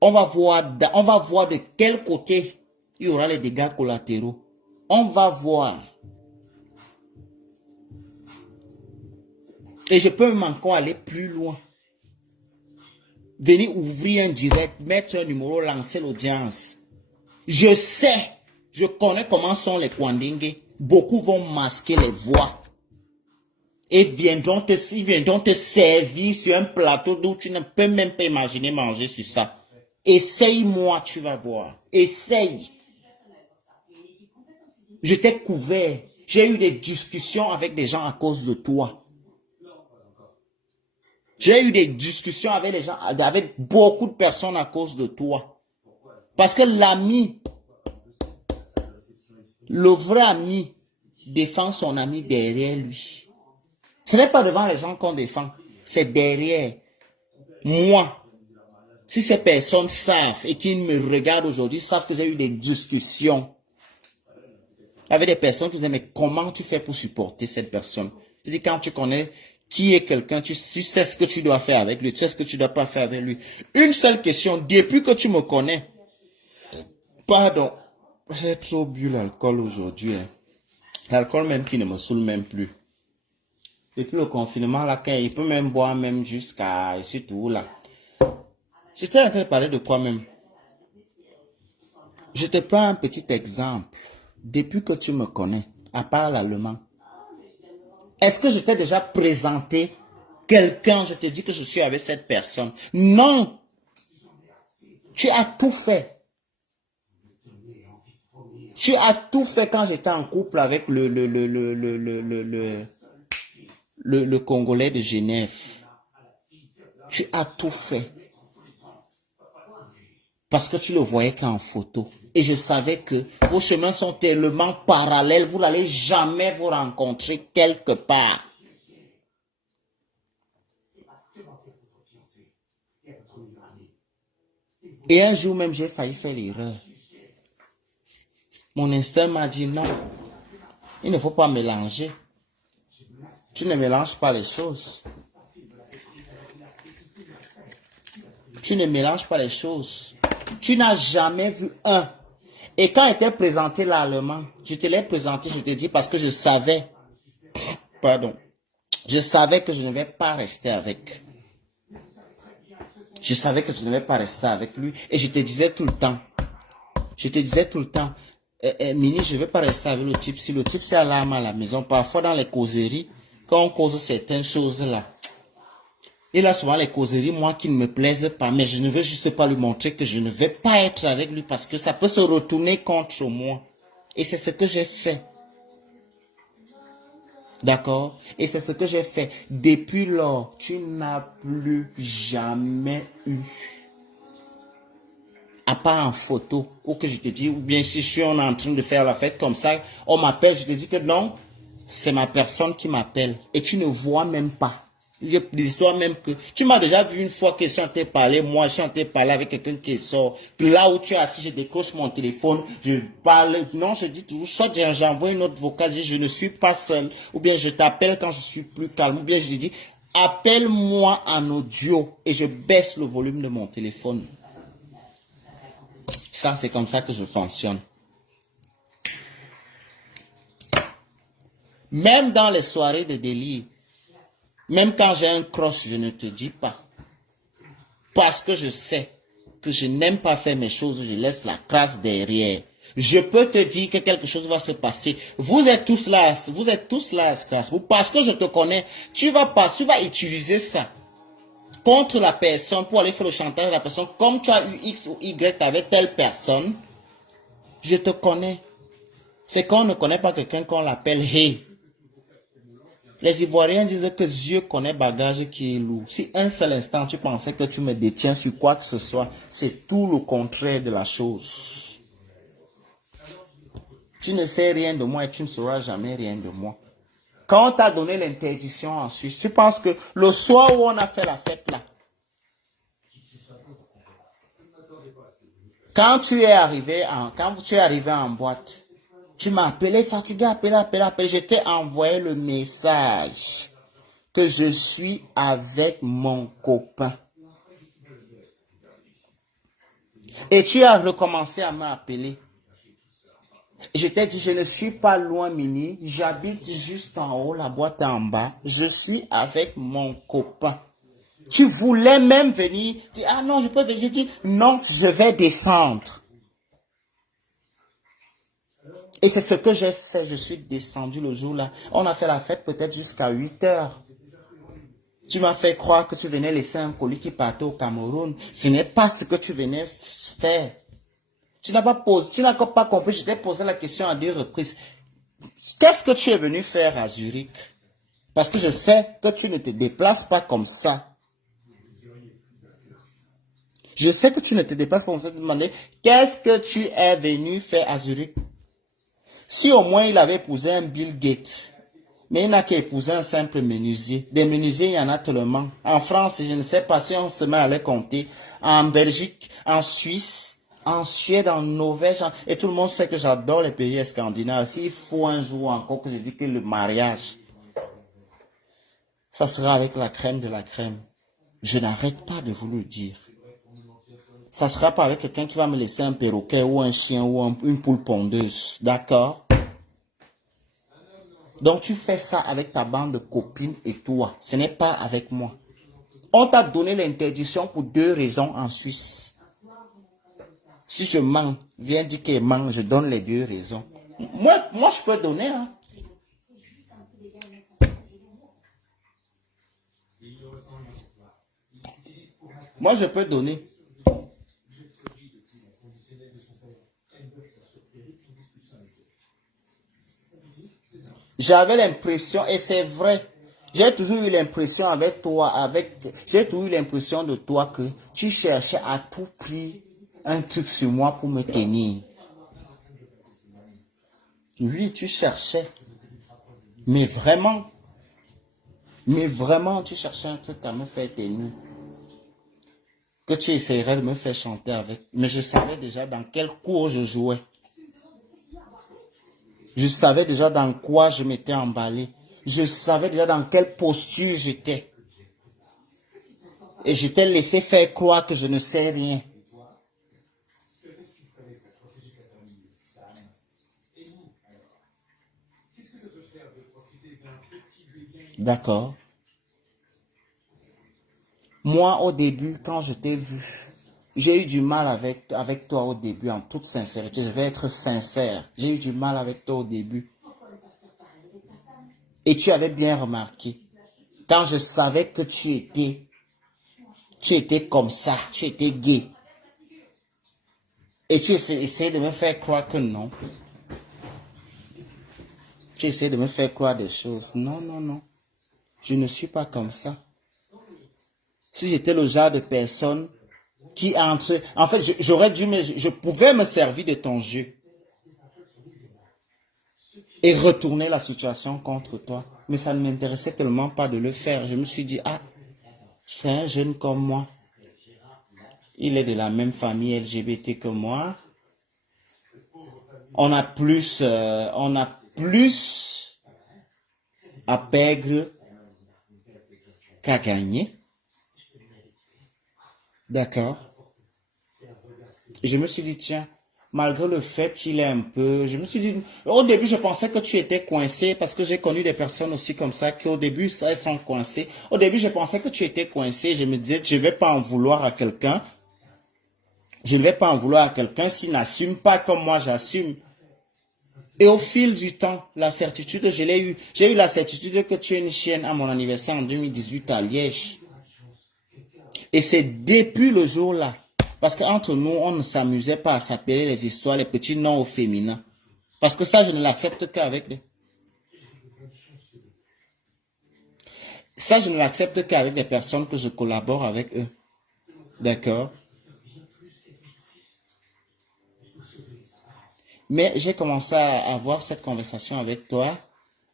On va voir de quel côté il y aura les dégâts collatéraux. On va voir. Et je peux même encore aller plus loin. Venir ouvrir un direct, mettre un numéro, lancer l'audience. Je sais, je connais comment sont les Kwandingue. Beaucoup vont masquer les voix. Et viendront te servir sur un plateau d'où tu ne peux même pas imaginer manger sur ça. Essaye-moi, tu vas voir. Essaye. Je t'ai couvert. J'ai eu des discussions avec des gens à cause de toi. J'ai eu des discussions avec les gens, avec beaucoup de personnes à cause de toi. Parce que l'ami, le vrai ami, défend son ami derrière lui. Ce n'est pas devant les gens qu'on défend, c'est derrière. Moi, si ces personnes savent et qui me regardent aujourd'hui, savent que j'ai eu des discussions avec des personnes qui disaient, mais comment tu fais pour supporter cette personne? Je dis, quand tu connais qui est quelqu'un, tu sais ce que tu dois faire avec lui, tu sais ce que tu dois pas faire avec lui. Une seule question, depuis que tu me connais, pardon, j'ai trop bu l'alcool aujourd'hui. Hein. L'alcool même qui ne me saoule même plus. Depuis le confinement, là, quand il peut même boire même jusqu'à, et surtout là. J'étais en train de parler de quoi même? Je te prends un petit exemple. Depuis que tu me connais, à part l'allemand, est-ce que je t'ai déjà présenté quelqu'un, je te dis que je suis avec cette personne? Non! Tu as tout fait. Tu as tout fait quand j'étais en couple avec le Congolais de Genève. Tu as tout fait. Parce que tu le voyais qu'en photo. Et je savais que vos chemins sont tellement parallèles, vous n'allez jamais vous rencontrer quelque part. Et un jour même, j'ai failli faire l'erreur. Mon instinct m'a dit non, il ne faut pas mélanger. Tu ne mélanges pas les choses. Tu ne mélanges pas les choses. Tu n'as jamais vu un. Et quand était présenté l'allemand, je te l'ai présenté, je te dis parce que je savais, pardon, je savais que je ne vais pas rester avec. Je savais que je ne vais pas rester avec lui. Et je te disais tout le temps, Mini, je ne vais pas rester avec le type. Si le type c'est alarme à la maison, parfois dans les causeries, quand on cause certaines choses là, il a souvent les causeries, moi, qui ne me plaisent pas, mais je ne veux juste pas lui montrer que je ne vais pas être avec lui parce que ça peut se retourner contre moi. Et c'est ce que j'ai fait. D'accord? Et c'est ce que j'ai fait. Depuis lors, tu n'as plus jamais eu, à part en photo, ou que je te dis, ou bien si je suis en train de faire la fête comme ça, on m'appelle, je te dis que non, c'est ma personne qui m'appelle. Et tu ne vois même pas. Il y a des histoires même que... Tu m'as déjà vu une fois que je suis en train de parler, moi je suis en train de parler avec quelqu'un qui sort. Là où tu es assis, je décroche mon téléphone, je parle. Non, je dis toujours, soit j'envoie une autre vocale, je dis je ne suis pas seul. Ou bien je t'appelle quand je suis plus calme. Ou bien je dis, appelle-moi en audio et je baisse le volume de mon téléphone. Ça, c'est comme ça que je fonctionne. Même dans les soirées de délire, même quand j'ai un cross, je ne te dis pas. Parce que je sais que je n'aime pas faire mes choses, je laisse la crasse derrière. Je peux te dire que quelque chose va se passer. Vous êtes tous là à Strasbourg, parce que je te connais. Tu vas utiliser ça contre la personne pour aller faire le chantage de la personne. Comme tu as eu X ou Y avec telle personne, je te connais. C'est quand on ne connaît pas quelqu'un qu'on l'appelle hey. Les Ivoiriens disent que Dieu connaît bagage qui est lourd. Si un seul instant tu pensais que tu me détiens sur quoi que ce soit, c'est tout le contraire de la chose. Tu ne sais rien de moi et tu ne sauras jamais rien de moi. Quand on t'a donné l'interdiction en Suisse, tu penses que le soir où on a fait la fête là, quand tu es arrivé en boîte, tu m'as appelé fatigué, appelé. Je t'ai envoyé le message que je suis avec mon copain. Et tu as recommencé à m'appeler. Je t'ai dit, je ne suis pas loin, Mini. J'habite juste en haut, la boîte est en bas. Je suis avec mon copain. Tu voulais même venir. Tu dis, ah non, je peux venir. J'ai dit, non, je vais descendre. Et c'est ce que j'ai fait. Je suis descendu le jour-là. On a fait la fête peut-être jusqu'à 8 heures. Tu m'as fait croire que tu venais laisser un colis qui partait au Cameroun. Ce n'est pas ce que tu venais faire. Tu n'as pas compris. Je t'ai posé la question à 2 reprises. Qu'est-ce que tu es venu faire à Zurich? Parce que je sais que tu ne te déplaces pas comme ça. Je sais que tu ne te déplaces pas pour te demander qu'est-ce que tu es venu faire à Zurich. Si au moins il avait épousé un Bill Gates, mais il n'a qu'à épouser un simple menuisier. Des menuisiers, il y en a tellement. En France, je ne sais pas si on se met à les compter. En Belgique, en Suisse, en Suède, en Norvège. Et tout le monde sait que j'adore les pays scandinaves. S'il faut un jour encore que je dis que le mariage, ça sera avec la crème de la crème. Je n'arrête pas de vous le dire. Ça sera pas avec quelqu'un qui va me laisser un perroquet ou un chien ou une poule pondeuse. D'accord? Donc tu fais ça avec ta bande de copines et toi. Ce n'est pas avec moi. On t'a donné l'interdiction pour 2 raisons en Suisse. Si je mens, viens dire qu'il ment, je donne les 2 raisons. Moi je peux donner. Hein. Moi je peux donner. J'avais l'impression, et c'est vrai, j'ai toujours eu l'impression avec toi, j'ai toujours eu l'impression de toi que tu cherchais à tout prix un truc sur moi pour me tenir. Oui, tu cherchais. Mais vraiment, tu cherchais un truc à me faire tenir. Que tu essaierais de me faire chanter avec. Mais je savais déjà dans quel cours je jouais. Je savais déjà dans quoi je m'étais emballé. Je savais déjà dans quelle posture j'étais. Et je t'ai laissé faire croire que je ne sais rien. D'accord. Moi, au début, quand je t'ai vu, j'ai eu du mal avec toi au début, en toute sincérité. Je vais être sincère. J'ai eu du mal avec toi au début. Et tu avais bien remarqué. Quand je savais que tu étais comme ça, tu étais gay. Et tu essayais de me faire croire que non. Tu essayais de me faire croire des choses. Non, non, non. Je ne suis pas comme ça. Si j'étais le genre de personne qui entre... En fait, j'aurais dû je pouvais me servir de ton jeu. Et retourner la situation contre toi. Mais ça ne m'intéressait tellement pas de le faire. Je me suis dit, ah, c'est un jeune comme moi. Il est de la même famille LGBT que moi. On a plus à perdre qu'à gagner. D'accord. Je me suis dit, tiens, malgré le fait qu'il est un peu... Je me suis dit, au début, je pensais que tu étais coincé parce que j'ai connu des personnes aussi comme ça qui, au début, elles sont coincées. Au début, je pensais que tu étais coincé. Je me disais, je ne vais pas en vouloir à quelqu'un. Je ne vais pas en vouloir à quelqu'un s'il n'assume pas comme moi j'assume. Et au fil du temps, la certitude, je l'ai eue. J'ai eu la certitude que tu es une chienne à mon anniversaire en 2018 à Liège. Et c'est depuis le jour-là. Parce qu'entre nous, on ne s'amusait pas à s'appeler les histoires, les petits noms au féminin. Parce que ça, je ne l'accepte qu'avec des... Ça, je ne l'accepte qu'avec des personnes que je collabore avec eux. D'accord? Mais j'ai commencé à avoir cette conversation avec toi,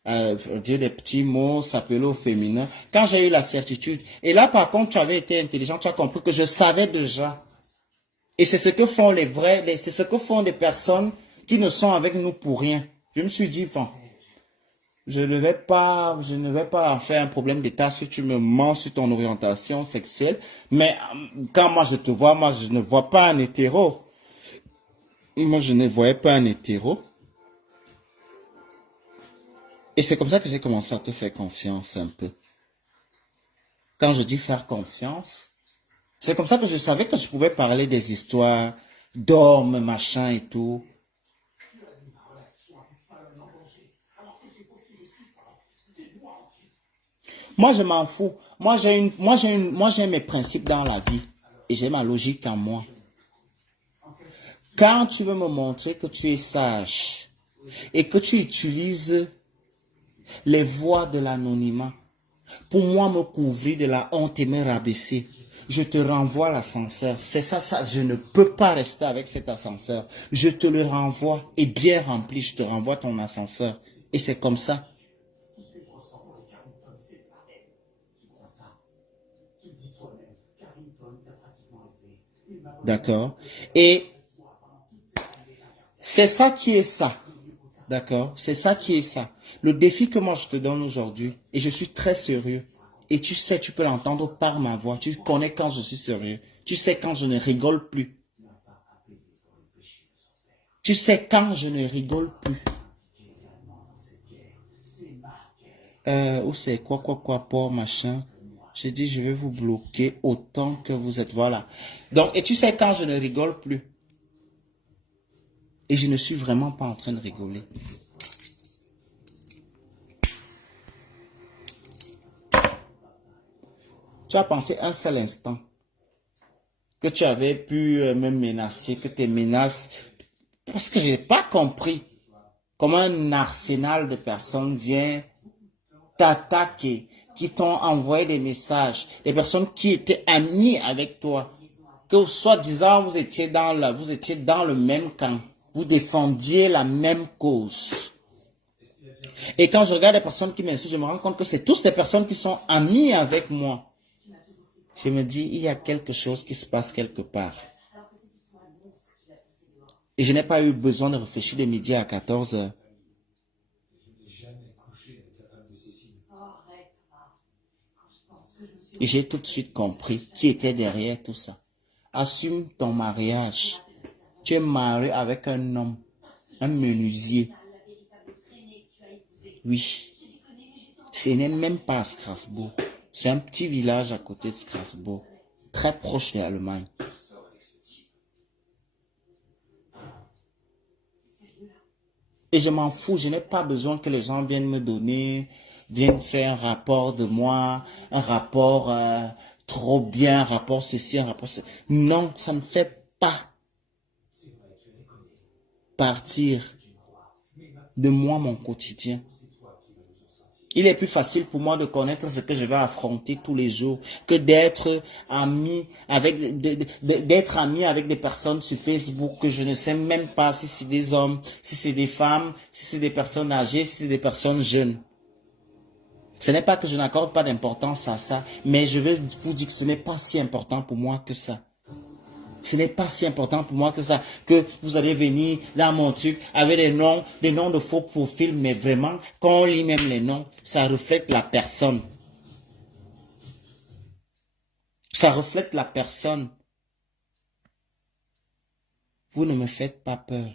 dire des petits mots, s'appeler au féminin, quand j'ai eu la certitude. Et là, par contre, tu avais été intelligent, tu as compris que je savais déjà. Et c'est ce que font c'est ce que font des personnes qui ne sont avec nous pour rien. Je me suis dit, bon, je ne vais pas en faire un problème d'état si tu me mens sur ton orientation sexuelle. Mais quand moi je te vois, moi je ne vois pas un hétéro. Moi je ne voyais pas un hétéro. Et c'est comme ça que j'ai commencé à te faire confiance un peu. Quand je dis faire confiance, c'est comme ça que je savais que je pouvais parler des histoires d'hommes, machin et tout. Moi, je m'en fous. Moi, j'ai mes principes dans la vie. Et j'ai ma logique en moi. Quand tu veux me montrer que tu es sage et que tu utilises les voies de l'anonymat pour moi me couvrir de la honte et me rabaisser, Je te renvoie l'ascenseur. C'est ça, ça. Je ne peux pas rester avec cet ascenseur. Je te le renvoie. Et bien rempli, je te renvoie ton ascenseur. Et c'est comme ça. Tout ce que je ressens pour Carrington, c'est de la haine. Tu crois ça? Tu le dis toi-même. Carrington t'a pratiquement élevé. Il m'a D'accord. Et c'est ça qui est ça. D'accord? C'est ça qui est ça. Le défi que moi je te donne aujourd'hui, et je suis très sérieux, et tu sais, tu peux l'entendre par ma voix, tu connais quand je suis sérieux, tu sais quand je ne rigole plus. Tu sais quand je ne rigole plus. Où c'est quoi, port, machin. J'ai dit, je vais vous bloquer autant que vous êtes, voilà. Donc, et tu sais quand je ne rigole plus. Et je ne suis vraiment pas en train de rigoler. Tu as pensé un seul instant que tu avais pu me menacer, que tes menaces... Parce que je n'ai pas compris comment un arsenal de personnes vient t'attaquer, qui t'ont envoyé des messages, des personnes qui étaient amies avec toi, que soi-disant vous étiez dans le même camp, vous défendiez la même cause. Et quand je regarde les personnes qui m'insultent, je me rends compte que c'est tous des personnes qui sont amies avec moi. Je me dis, il y a quelque chose qui se passe quelque part. Et je n'ai pas eu besoin de réfléchir de midi à 14 heures. Et j'ai tout de suite compris qui était derrière tout ça. Assume ton mariage. Tu es marié avec un homme, un menuisier. Oui. Ce n'est même pas à Strasbourg. C'est un petit village à côté de Strasbourg, très proche de l'Allemagne. Et je m'en fous, je n'ai pas besoin que les gens viennent faire un rapport de moi, un rapport trop bien, un rapport ceci, un rapport ceci. Non, ça ne fait pas partir de moi mon quotidien. Il est plus facile pour moi de connaître ce que je vais affronter tous les jours que d'être ami avec des personnes sur Facebook que je ne sais même pas si c'est des hommes, si c'est des femmes, si c'est des personnes âgées, si c'est des personnes jeunes. Ce n'est pas que je n'accorde pas d'importance à ça, mais je vais vous dire que ce n'est pas si important pour moi que ça. Ce n'est pas si important pour moi que ça, que vous allez venir dans mon truc avec des noms de faux profils, mais vraiment, quand on lit même les noms, ça reflète la personne. Ça reflète la personne. Vous ne me faites pas peur.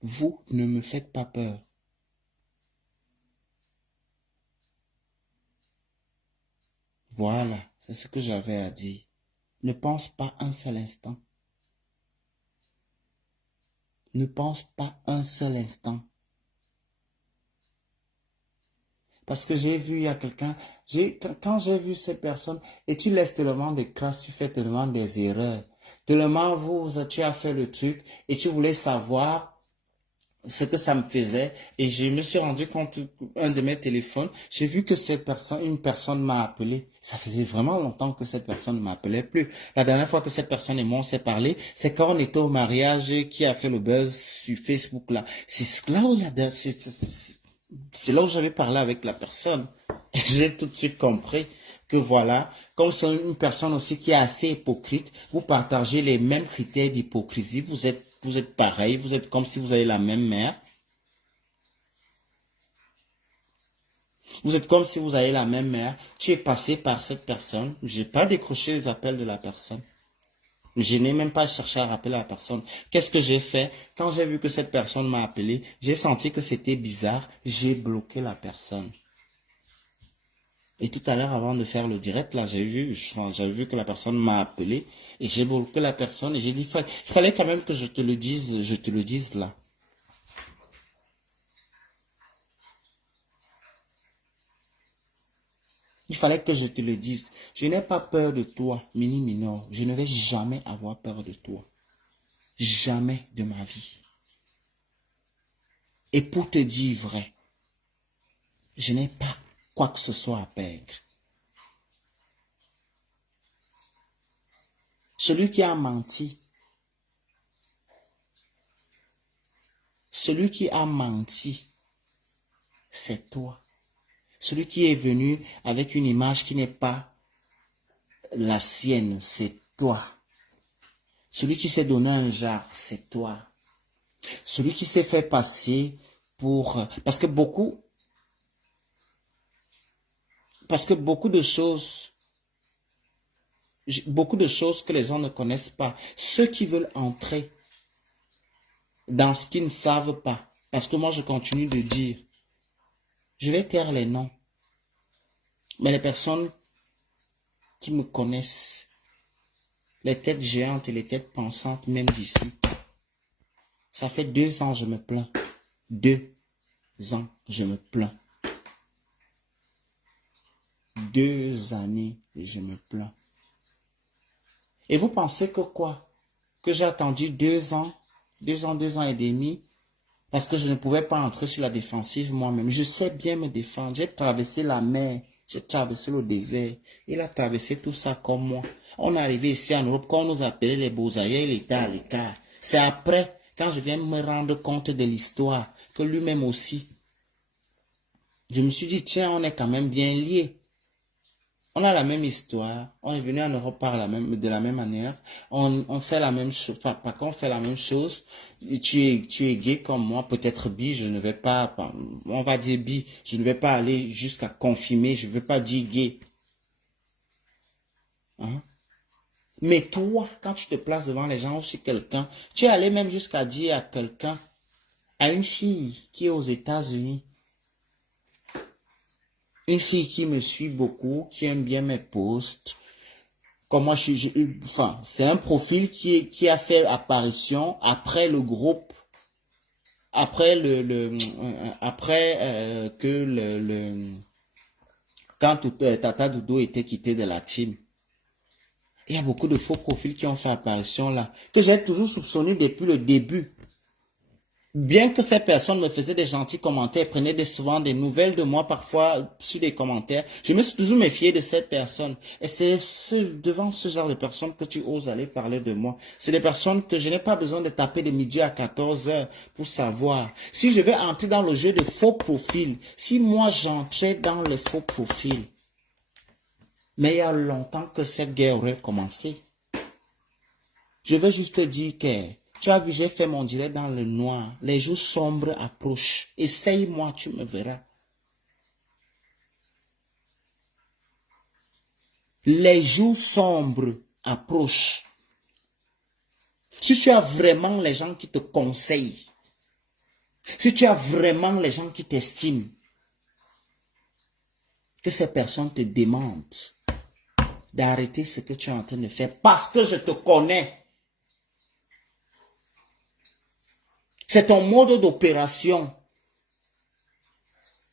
Vous ne me faites pas peur. Voilà, c'est ce que j'avais à dire. Ne pense pas un seul instant. Ne pense pas un seul instant. Parce que j'ai vu, il y a quelqu'un, quand j'ai vu ces personnes, et tu laisses tellement de crasse, tu fais tellement des erreurs. Tellement tu as fait le truc, et tu voulais savoir ce que ça me faisait, et je me suis rendu compte, un de mes téléphones, j'ai vu que une personne m'a appelé. Ça faisait vraiment longtemps que cette personne ne m'appelait plus. La dernière fois que cette personne et moi on s'est parlé, c'est quand on était au mariage qui a fait le buzz sur Facebook là. C'est là où c'est là où j'avais parlé avec la personne. Et j'ai tout de suite compris que voilà, comme c'est une personne aussi qui est assez hypocrite, vous partagez les mêmes critères d'hypocrisie, vous êtes pareil, vous êtes comme si vous avez la même mère. Vous êtes comme si vous avez la même mère. Tu es passé par cette personne. J'ai pas décroché les appels de la personne. Je n'ai même pas cherché à rappeler la personne. Qu'est-ce que j'ai fait? Quand j'ai vu que cette personne m'a appelé, j'ai senti que c'était bizarre. J'ai bloqué la personne. Et tout à l'heure, avant de faire le direct, là, j'avais vu que la personne m'a appelé et j'ai bloqué la personne et j'ai dit, il fallait quand même que je te le dise là. Il fallait que je te le dise. Je n'ai pas peur de toi, Mini Minor. Je ne vais jamais avoir peur de toi. Jamais de ma vie. Et pour te dire vrai, Je n'ai pas quoi que ce soit à perdre. Celui qui a menti, c'est toi. Celui qui est venu avec une image qui n'est pas la sienne, c'est toi. Celui qui s'est donné un genre, c'est toi. Celui qui s'est fait passer pour... Parce que beaucoup de choses que les gens ne connaissent pas, ceux qui veulent entrer dans ce qu'ils ne savent pas, parce que moi je continue de dire, je vais taire les noms, mais les personnes qui me connaissent, les têtes géantes et les têtes pensantes, même d'ici, ça fait 2 ans je me plains. 2 ans je me plains. 2 années je me plains. Et vous pensez que quoi? Que j'ai attendu 2 ans, 2 ans et demi, parce que je ne pouvais pas entrer sur la défensive moi-même. Je sais bien me défendre. J'ai traversé la mer, j'ai traversé le désert. Il a traversé tout ça comme moi. On est arrivé ici en Europe, quand on nous appelait les beaux aïeux, il était à l'écart. C'est après, quand je viens me rendre compte de l'histoire, que lui-même aussi. Je me suis dit, tiens, on est quand même bien liés. On a la même histoire, on est venu en Europe de la même manière, on fait la même chose, enfin, pas qu'on fait la même chose, tu es gay comme moi, peut-être bi, je ne vais pas, on va dire bi, je ne vais pas aller jusqu'à confirmer, je ne vais pas dire gay. Hein? Mais toi, quand tu te places devant les gens ou sur quelqu'un, tu es allé même jusqu'à dire à quelqu'un, à une fille qui est aux États-Unis, une fille qui me suit beaucoup, qui aime bien mes posts. Comme moi, enfin, c'est un profil qui a fait apparition après le groupe, après quand Tata Doudou était quitté de la team. Il y a beaucoup de faux profils qui ont fait apparition là, que j'ai toujours soupçonné depuis le début. Bien que ces personnes me faisaient des gentils commentaires, prenaient souvent des nouvelles de moi, parfois sur des commentaires, je me suis toujours méfié de ces personnes. Et c'est devant ce genre de personnes que tu oses aller parler de moi. C'est des personnes que je n'ai pas besoin de taper de midi à 14 heures pour savoir. Si je vais entrer dans le jeu de faux profils, si moi j'entrais dans les faux profils, mais il y a longtemps que cette guerre aurait commencé. Je veux juste te dire que tu as vu, j'ai fait mon direct dans le noir. Les jours sombres approchent. Essaye-moi, tu me verras. Les jours sombres approchent. Si tu as vraiment les gens qui te conseillent, si tu as vraiment les gens qui t'estiment, que ces personnes te demandent d'arrêter ce que tu es en train de faire parce que je te connais. C'est ton mode d'opération.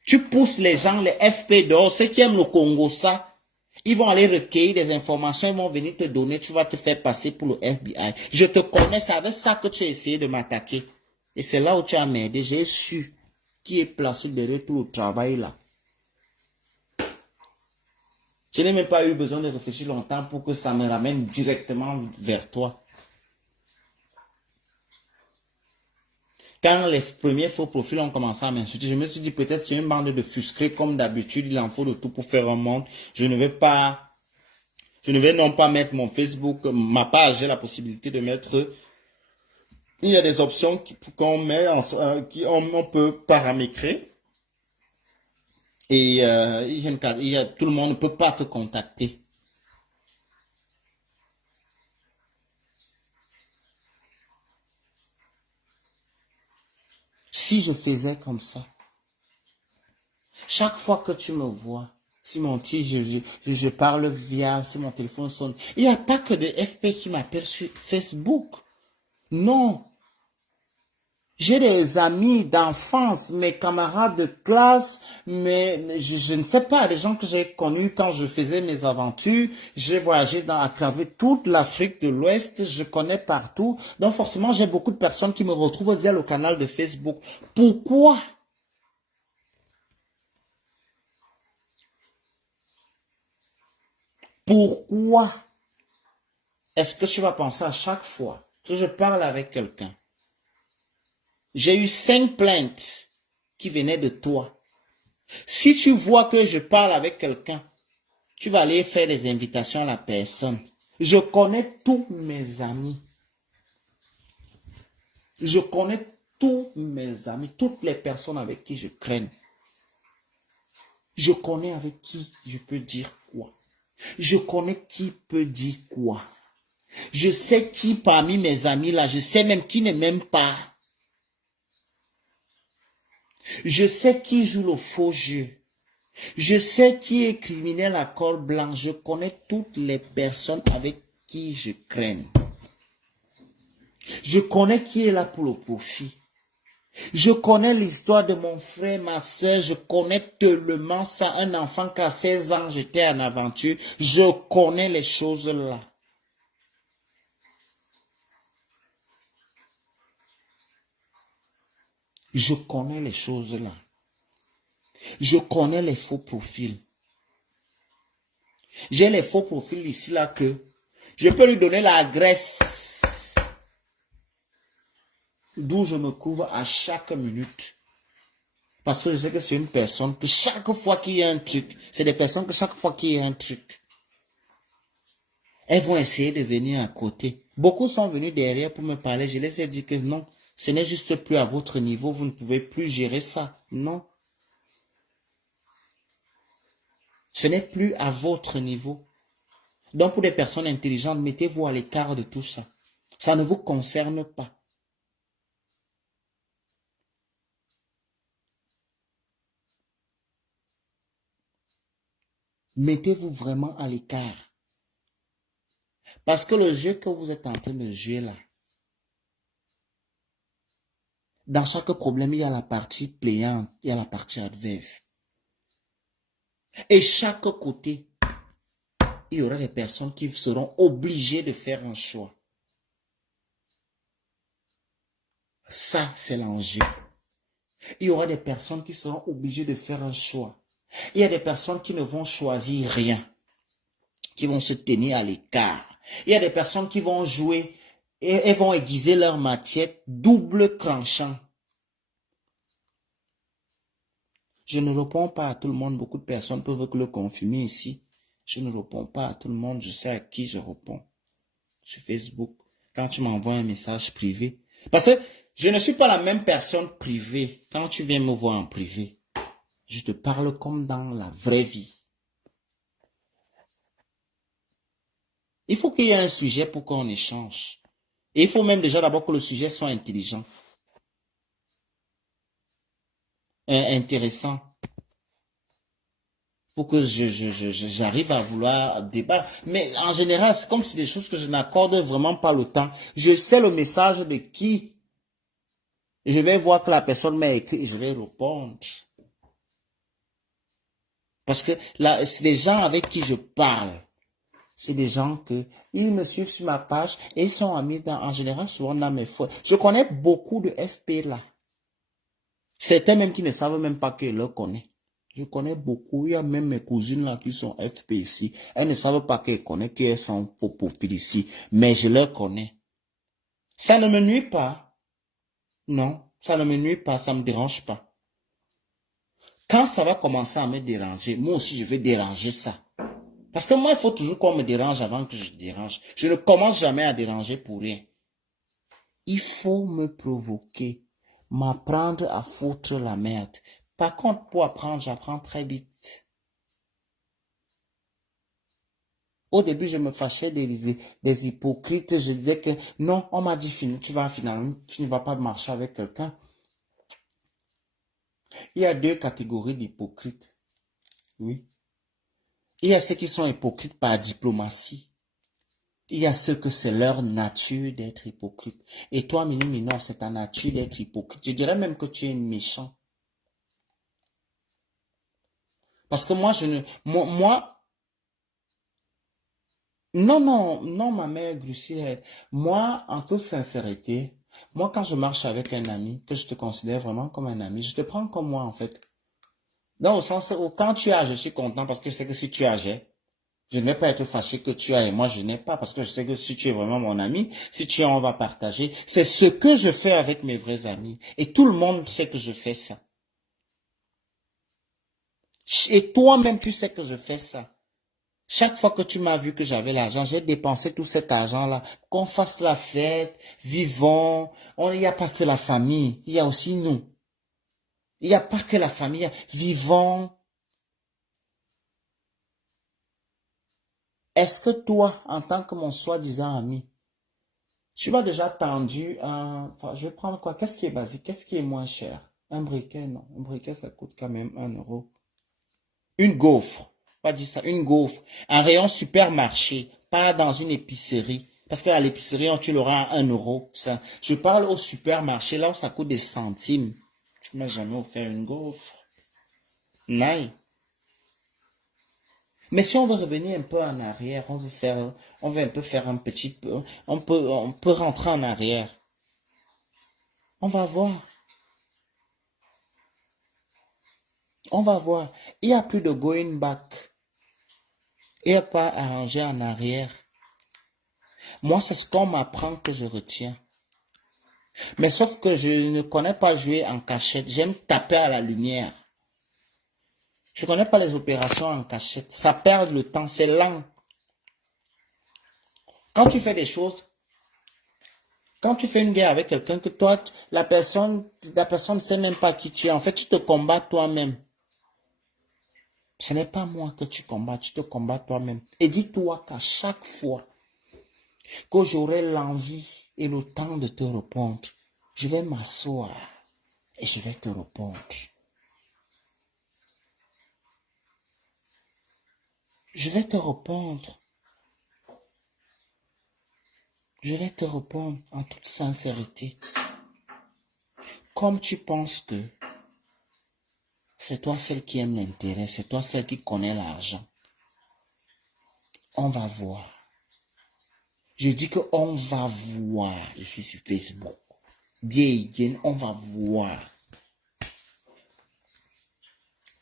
Tu pousses les gens, les FP dehors, ceux qui aiment le Congo, ça, ils vont aller recueillir des informations, ils vont venir te donner, tu vas te faire passer pour le FBI. Je te connais, c'est avec ça que tu as essayé de m'attaquer. Et c'est là où tu as m'aidé. J'ai su qui est placé derrière tout le travail là. Je n'ai même pas eu besoin de réfléchir longtemps pour que ça me ramène directement vers toi. Quand les premiers faux profils ont commencé à m'insulter, je me suis dit peut-être c'est une bande de frustrés comme d'habitude, il en faut de tout pour faire un monde. Je ne vais non pas mettre mon Facebook, ma page, j'ai la possibilité de mettre, il y a des options qu'on met, on peut paramétrer. Et tout le monde ne peut pas te contacter. Si je faisais comme ça, chaque fois que tu me vois, si je parle si mon téléphone sonne, il n'y a pas que des FP qui m'appellent sur Facebook. Non. J'ai des amis d'enfance, mes camarades de classe, mais je ne sais pas, des gens que j'ai connus quand je faisais mes aventures. J'ai voyagé à travers toute l'Afrique de l'Ouest, je connais partout. Donc forcément, j'ai beaucoup de personnes qui me retrouvent via le canal de Facebook. Pourquoi? Pourquoi est-ce que tu vas penser à chaque fois que je parle avec quelqu'un? J'ai eu 5 plaintes qui venaient de toi. Si tu vois que je parle avec quelqu'un, tu vas aller faire des invitations à la personne. Je connais tous mes amis. Je connais tous mes amis, toutes les personnes avec qui je traîne. Je connais avec qui je peux dire quoi. Je connais qui peut dire quoi. Je sais qui parmi mes amis là, je sais même qui ne m'aime pas. Je sais qui joue le faux jeu. Je sais qui est criminel à col blanc. Je connais toutes les personnes avec qui je traîne. Je connais qui est là pour le profit. Je connais l'histoire de mon frère, ma soeur. Je connais tellement ça. Un enfant qui a 16 ans, j'étais en aventure. Je connais les choses là. Je connais les choses là. Je connais les faux profils. J'ai les faux profils ici là que je peux lui donner l'adresse d'où je me couvre à chaque minute. Parce que je sais que c'est une personne que chaque fois qu'il y a un truc, c'est des personnes que chaque fois qu'il y a un truc, elles vont essayer de venir à côté. Beaucoup sont venus derrière pour me parler. Je les ai dit que non, ce n'est juste plus à votre niveau. Vous ne pouvez plus gérer ça. Non. Ce n'est plus à votre niveau. Donc pour des personnes intelligentes, mettez-vous à l'écart de tout ça. Ça ne vous concerne pas. Mettez-vous vraiment à l'écart. Parce que le jeu que vous êtes en train de jouer là, dans chaque problème, il y a la partie plaignante, il y a la partie adverse. Et chaque côté, il y aura des personnes qui seront obligées de faire un choix. Ça, c'est l'enjeu. Il y aura des personnes qui seront obligées de faire un choix. Il y a des personnes qui ne vont choisir rien, qui vont se tenir à l'écart. Il y a des personnes qui vont jouer et elles vont aiguiser leur machette double tranchant. Je ne réponds pas à tout le monde. Beaucoup de personnes peuvent le confirmer ici. Je ne réponds pas à tout le monde. Je sais à qui je réponds. Sur Facebook, quand tu m'envoies un message privé. Parce que je ne suis pas la même personne privée. Quand tu viens me voir en privé, je te parle comme dans la vraie vie. Il faut qu'il y ait un sujet pour qu'on échange. Et il faut même déjà d'abord que le sujet soit intelligent. Intéressant. Pour que j'arrive à vouloir débattre. Mais en général, c'est comme si des choses que je n'accorde vraiment pas le temps. Je sais le message de qui. Je vais voir que la personne m'a écrit et je vais répondre. Parce que là, c'est des gens avec qui je parle. C'est des gens que ils me suivent sur ma page et ils sont amis en général souvent dans mes foyers. Je connais beaucoup de FP là. Certains même qui ne savent même pas que je le connais. Je connais beaucoup. Il y a même mes cousines là qui sont FP ici. Elles ne savent pas qu'elles connaissent, qu'elles sont faux profils ici. Mais je les connais. Ça ne me nuit pas. Non, ça ne me nuit pas, ça ne me dérange pas. Quand ça va commencer à me déranger, moi aussi je vais déranger ça. Parce que moi, il faut toujours qu'on me dérange avant que je dérange. Je ne commence jamais à déranger pour rien. Il faut me provoquer, m'apprendre à foutre la merde. Par contre, pour apprendre, j'apprends très vite. Au début, je me fâchais des hypocrites. Je disais que non, on m'a dit finalement, tu ne vas pas marcher avec quelqu'un. Il y a 2 catégories d'hypocrites. Oui. Il y a ceux qui sont hypocrites par diplomatie. Il y a ceux que c'est leur nature d'être hypocrite. Et toi, Mini, non, c'est ta nature d'être hypocrite. Je dirais même que tu es méchant. Parce que moi, non, ma mère Grucille, moi, en toute sincérité, moi, quand je marche avec un ami, que je te considère vraiment comme un ami, je te prends comme moi, en fait. Dans le sens où, quand tu as, je suis content parce que je sais que si tu as, j'ai. Je ne vais pas être fâché que tu as et moi je n'ai pas, parce que je sais que si tu es vraiment mon ami, si tu as, on va partager. C'est ce que je fais avec mes vrais amis. Et tout le monde sait que je fais ça. Et toi-même, tu sais que je fais ça. Chaque fois que tu m'as vu que j'avais l'argent, j'ai dépensé tout cet argent-là. Qu'on fasse la fête, vivons. Il n'y a pas que la famille, il y a aussi nous. Il n'y a pas que la famille, vivons. Est-ce que toi, en tant que mon soi-disant ami, tu m'as déjà tendu un... Enfin, je vais prendre quoi? Qu'est-ce qui est basique? Qu'est-ce qui est moins cher? Un briquet, non. Un briquet, ça coûte quand même 1 €. Une gaufre. Pas dire ça, une gaufre. Un rayon supermarché, pas dans une épicerie. Parce qu'à l'épicerie, tu l'auras à 1 €. Ça. Je parle au supermarché, là où ça coûte des centimes. Tu m'as jamais offert une gaufre. Non. Mais si on veut revenir un peu en arrière, on veut un peu faire un petit peu, on peut rentrer en arrière. On va voir. On va voir. Il n'y a plus de going back. Il n'y a pas à ranger en arrière. Moi, c'est ce qu'on m'apprend que je retiens. Mais sauf que je ne connais pas jouer en cachette. J'aime taper à la lumière. Je ne connais pas les opérations en cachette. Ça perd le temps, c'est lent. Quand tu fais des choses, quand tu fais une guerre avec quelqu'un que toi, la personne ne sait même pas qui tu es. En fait, tu te combats toi-même. Ce n'est pas moi que tu combats, tu te combats toi-même. Et dis-toi qu'à chaque fois que j'aurai l'envie et le temps de te répondre, je vais m'asseoir et je vais te répondre. Je vais te répondre. Je vais te répondre en toute sincérité. Comme tu penses que c'est toi celle qui aime l'intérêt, c'est toi celle qui connaît l'argent. On va voir. Je dis que on va voir ici sur Facebook. Bien, on va voir.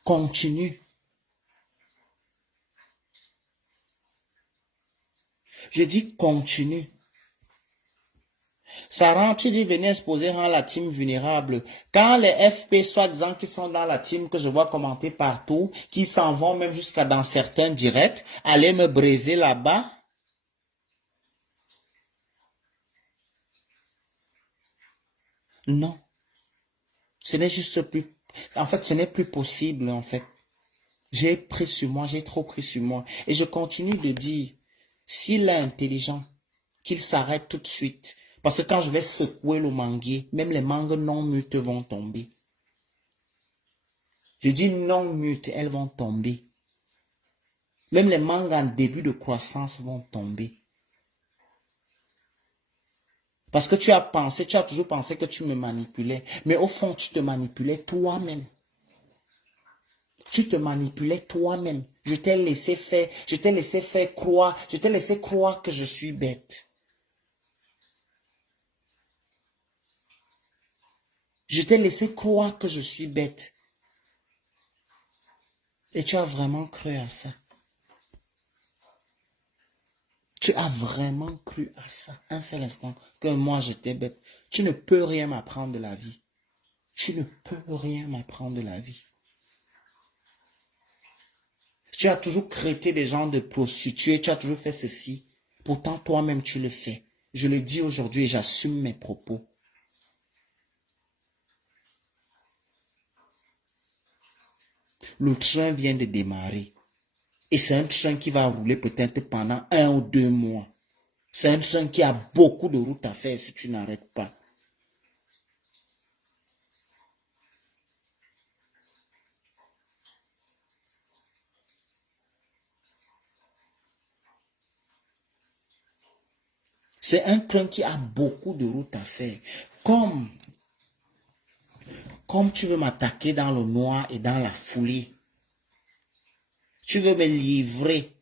Continue. Je dis continue. Ça rend, tu dis venez exposer rend la team vulnérable. Quand les FP, soi-disant, qui sont dans la team, que je vois commenter partout, qui s'en vont même jusqu'à dans certains directs, aller me briser là-bas. Non. Ce n'est juste plus, en fait, ce n'est plus possible, en fait. J'ai pris sur moi, j'ai trop pris sur moi. Et je continue de dire, s'il est intelligent, qu'il s'arrête tout de suite. Parce que quand je vais secouer le manguier, même les mangues non mûtes vont tomber. Je dis non mûtes, elles vont tomber. Même les mangues en début de croissance vont tomber. Parce que tu as toujours pensé que tu me manipulais. Mais au fond, tu te manipulais toi-même. Tu te manipulais toi-même. Je t'ai laissé faire croire, je t'ai laissé croire que je suis bête. Je t'ai laissé croire que je suis bête. Et tu as vraiment cru à ça. Tu as vraiment cru à ça, un seul instant, que moi j'étais bête. Tu ne peux rien m'apprendre de la vie. Tu ne peux rien m'apprendre de la vie. Tu as toujours traité des gens de prostituées, tu as toujours fait ceci. Pourtant, toi-même, tu le fais. Je le dis aujourd'hui et j'assume mes propos. Le train vient de démarrer. Et c'est un train qui va rouler peut-être pendant 1 ou 2 mois. C'est un train qui a beaucoup de route à faire si tu n'arrêtes pas. C'est un train qui a beaucoup de route à faire. Comme tu veux m'attaquer dans le noir et dans la foulée. Tu veux me livrer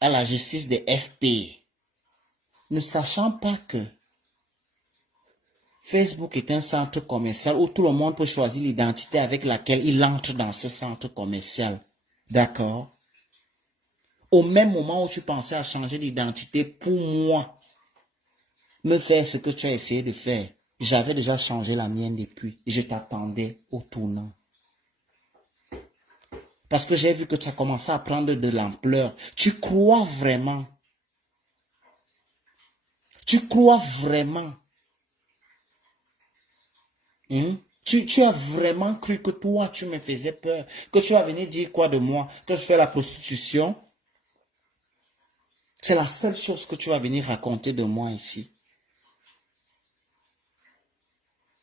à la justice des FP. Ne sachant pas que Facebook est un centre commercial où tout le monde peut choisir l'identité avec laquelle il entre dans ce centre commercial. D'accord? Au même moment où tu pensais à changer d'identité pour moi, me faire ce que tu as essayé de faire, j'avais déjà changé la mienne depuis. Et je t'attendais au tournant. Parce que j'ai vu que tu as commencé à prendre de l'ampleur. Tu crois vraiment? Tu crois vraiment? Tu as vraiment cru que toi, tu me faisais peur? Que tu vas venir dire quoi de moi? Que je fais la prostitution? C'est la seule chose que tu vas venir raconter de moi ici.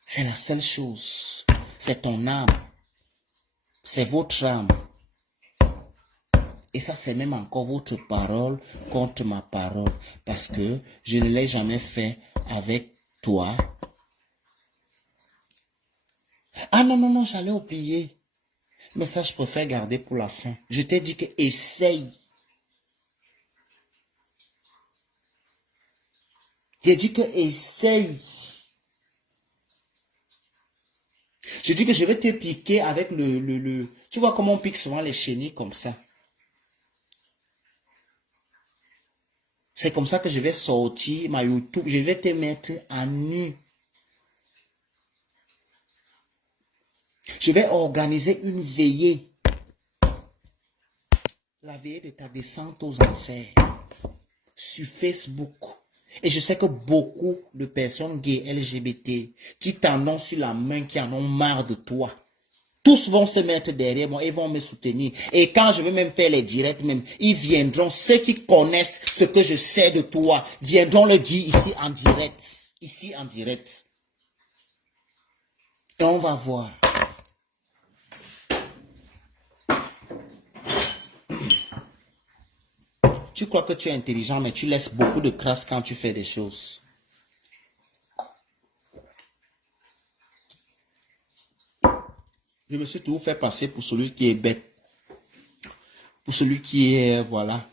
C'est la seule chose. C'est ton âme. C'est votre âme. Et ça, c'est même encore votre parole contre ma parole. Parce que je ne l'ai jamais fait avec toi. Ah non, non, non, j'allais oublier. Mais ça, je préfère garder pour la fin. Je t'ai dit que essaye. J'ai dit que essaye. Je dis que je vais te piquer avec le... Tu vois comment on pique souvent les chenilles comme ça. C'est comme ça que je vais sortir ma YouTube. Je vais te mettre à nu. Je vais organiser une veillée. La veillée de ta descente aux enfers. Sur Facebook. Et je sais que beaucoup de personnes gays LGBT qui t'en ont sur la main, qui en ont marre de toi. Tous vont se mettre derrière moi et vont me soutenir. Et quand je vais même faire les directs, même, ils viendront, ceux qui connaissent ce que je sais de toi, viendront le dire ici en direct. Ici en direct. Et on va voir. Tu crois que tu es intelligent, mais tu laisses beaucoup de crasse quand tu fais des choses. Je me suis toujours fait passer pour celui qui est bête. Pour celui qui est, voilà.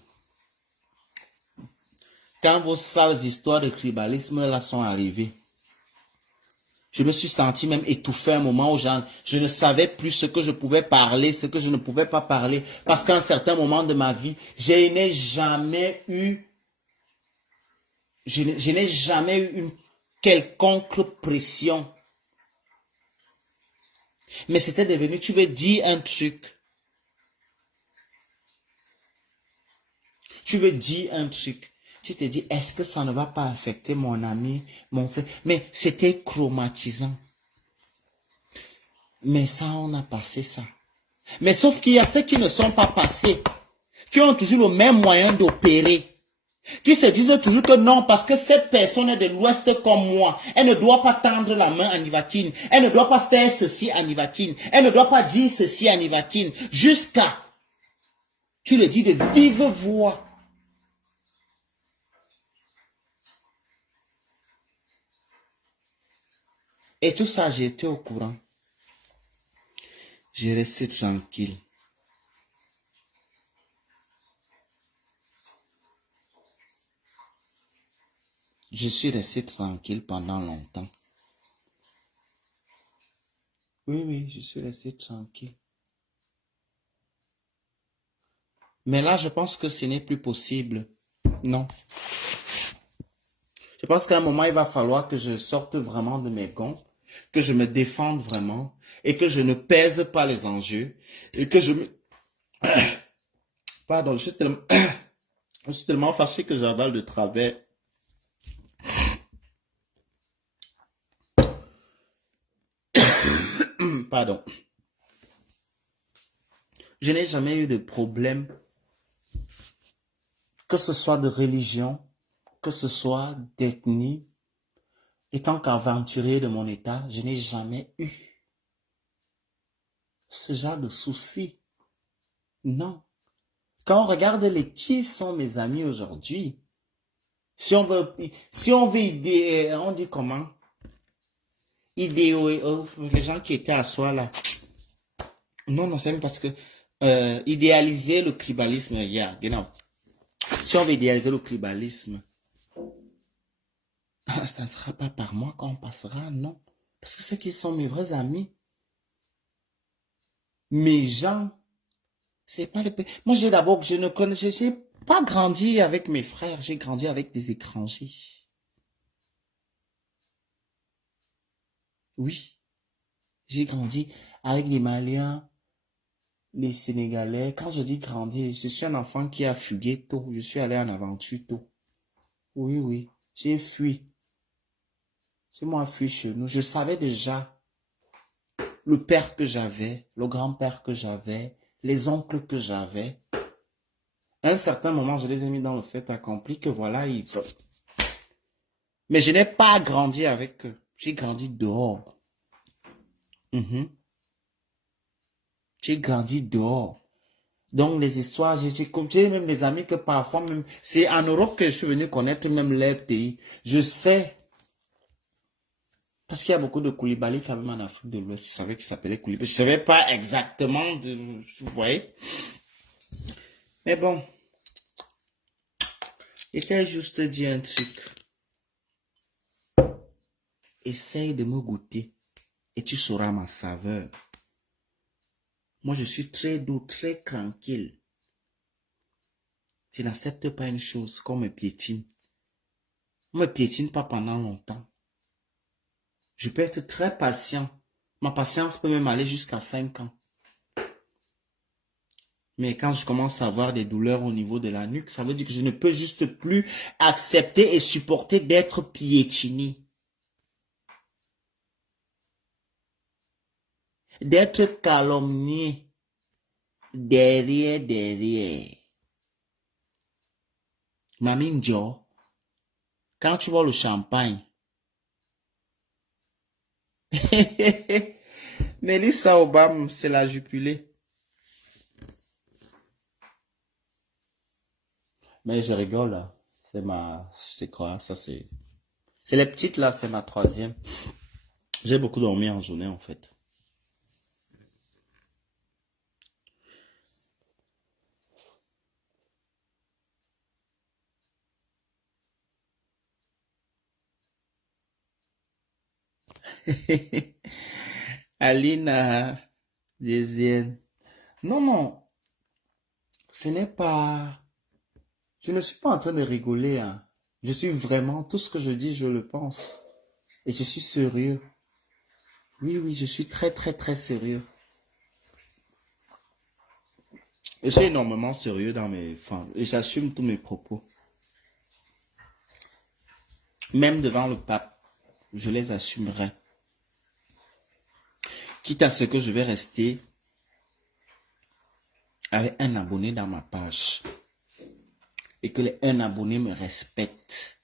Quand vos sales histoires de tribalisme là sont arrivées, je me suis senti même étouffé un moment où je ne savais plus ce que je pouvais parler, ce que je ne pouvais pas parler. Parce qu'à un certain moment de ma vie, je n'ai jamais eu une quelconque pression. Mais c'était devenu, tu veux dire un truc. Tu veux dire un truc. Tu te dis, est-ce que ça ne va pas affecter mon ami, mon frère? Mais c'était traumatisant. Mais ça, on a passé ça. Mais sauf qu'il y a ceux qui ne sont pas passés, qui ont toujours le même moyen d'opérer, qui se disent toujours que non, parce que cette personne est de l'Ouest comme moi, elle ne doit pas tendre la main à Nivakine, elle ne doit pas faire ceci à Nivakine, elle ne doit pas dire ceci à Nivakine, jusqu'à, tu le dis de vive voix. Et tout ça, j'étais au courant. J'ai resté tranquille. Je suis resté tranquille pendant longtemps. Oui, oui, je suis resté tranquille. Mais là, je pense que ce n'est plus possible. Non. Je pense qu'à un moment, il va falloir que je sorte vraiment de mes gonds, que je me défende vraiment, et que je ne pèse pas les enjeux, et que je me... Pardon, je suis tellement fâché que j'avale de travers. Pardon. Je n'ai jamais eu de problème, que ce soit de religion, que ce soit d'ethnie. Étant qu'aventurier de mon état, je n'ai jamais eu ce genre de soucis. Non. Quand on regarde qui sont mes amis aujourd'hui, si on veut idéer, on dit comment? Les gens qui étaient à soi là. Non, non, c'est même parce que idéaliser le tribalisme, genau. Si on veut idéaliser le tribalisme, ça ne sera pas par moi qu'on passera, non. Parce que ceux qui sont mes vrais amis, mes gens, c'est pas le... Moi, je ne connais, Pas grandi avec mes frères, j'ai grandi avec des étrangers. Oui, j'ai grandi avec les Maliens, les Sénégalais. Quand je dis grandi, je suis un enfant qui a fugué tôt. Je suis allé en aventure tôt. Oui, oui, j'ai fui. C'est moi fui chez nous. Je savais déjà le père que j'avais, le grand-père que j'avais, les oncles que j'avais. À un certain moment, je les ai mis dans le fait accompli que voilà, ils... Mais je n'ai pas grandi avec eux. J'ai grandi dehors. Mhm. J'ai grandi dehors. Donc les histoires, j'ai même des amis que parfois même, c'est en Europe que je suis venu connaître même leur pays. Je sais, parce qu'il y a beaucoup de Koulibaly quand même en Afrique de l'Ouest. Je savais qu'il s'appelait Koulibaly. Je savais pas exactement, vous voyez. Mais bon, il t'a juste dit un truc. Essaye de me goûter et tu sauras ma saveur. Moi, je suis très doux, très tranquille. Je n'accepte pas une chose qu'on me piétine. On me piétine pas pendant longtemps. Je peux être très patient. Ma patience peut même aller jusqu'à 5 ans. Mais quand je commence à avoir des douleurs au niveau de la nuque, ça veut dire que je ne peux juste plus accepter et supporter d'être piétiné. D'être calomnié. Derrière. Mamine Jo, quand tu vois le champagne, Mélissa Obama, c'est la jupulée. Mais je rigole là. C'est quoi? Ça c'est les petites là, c'est ma troisième. J'ai beaucoup dormi en journée en fait. Alina, deuxième. Non, non, ce n'est pas... Je ne suis pas en train de rigoler, hein. Je suis vraiment, tout ce que je dis, je le pense. Et je suis sérieux. Oui, oui, je suis très, très, très sérieux. Je suis énormément sérieux dans mes... Enfin, et j'assume tous mes propos. Même devant le pape, je les assumerai. Quitte à ce que je vais rester avec un abonné dans ma page. Et que un abonné me respecte.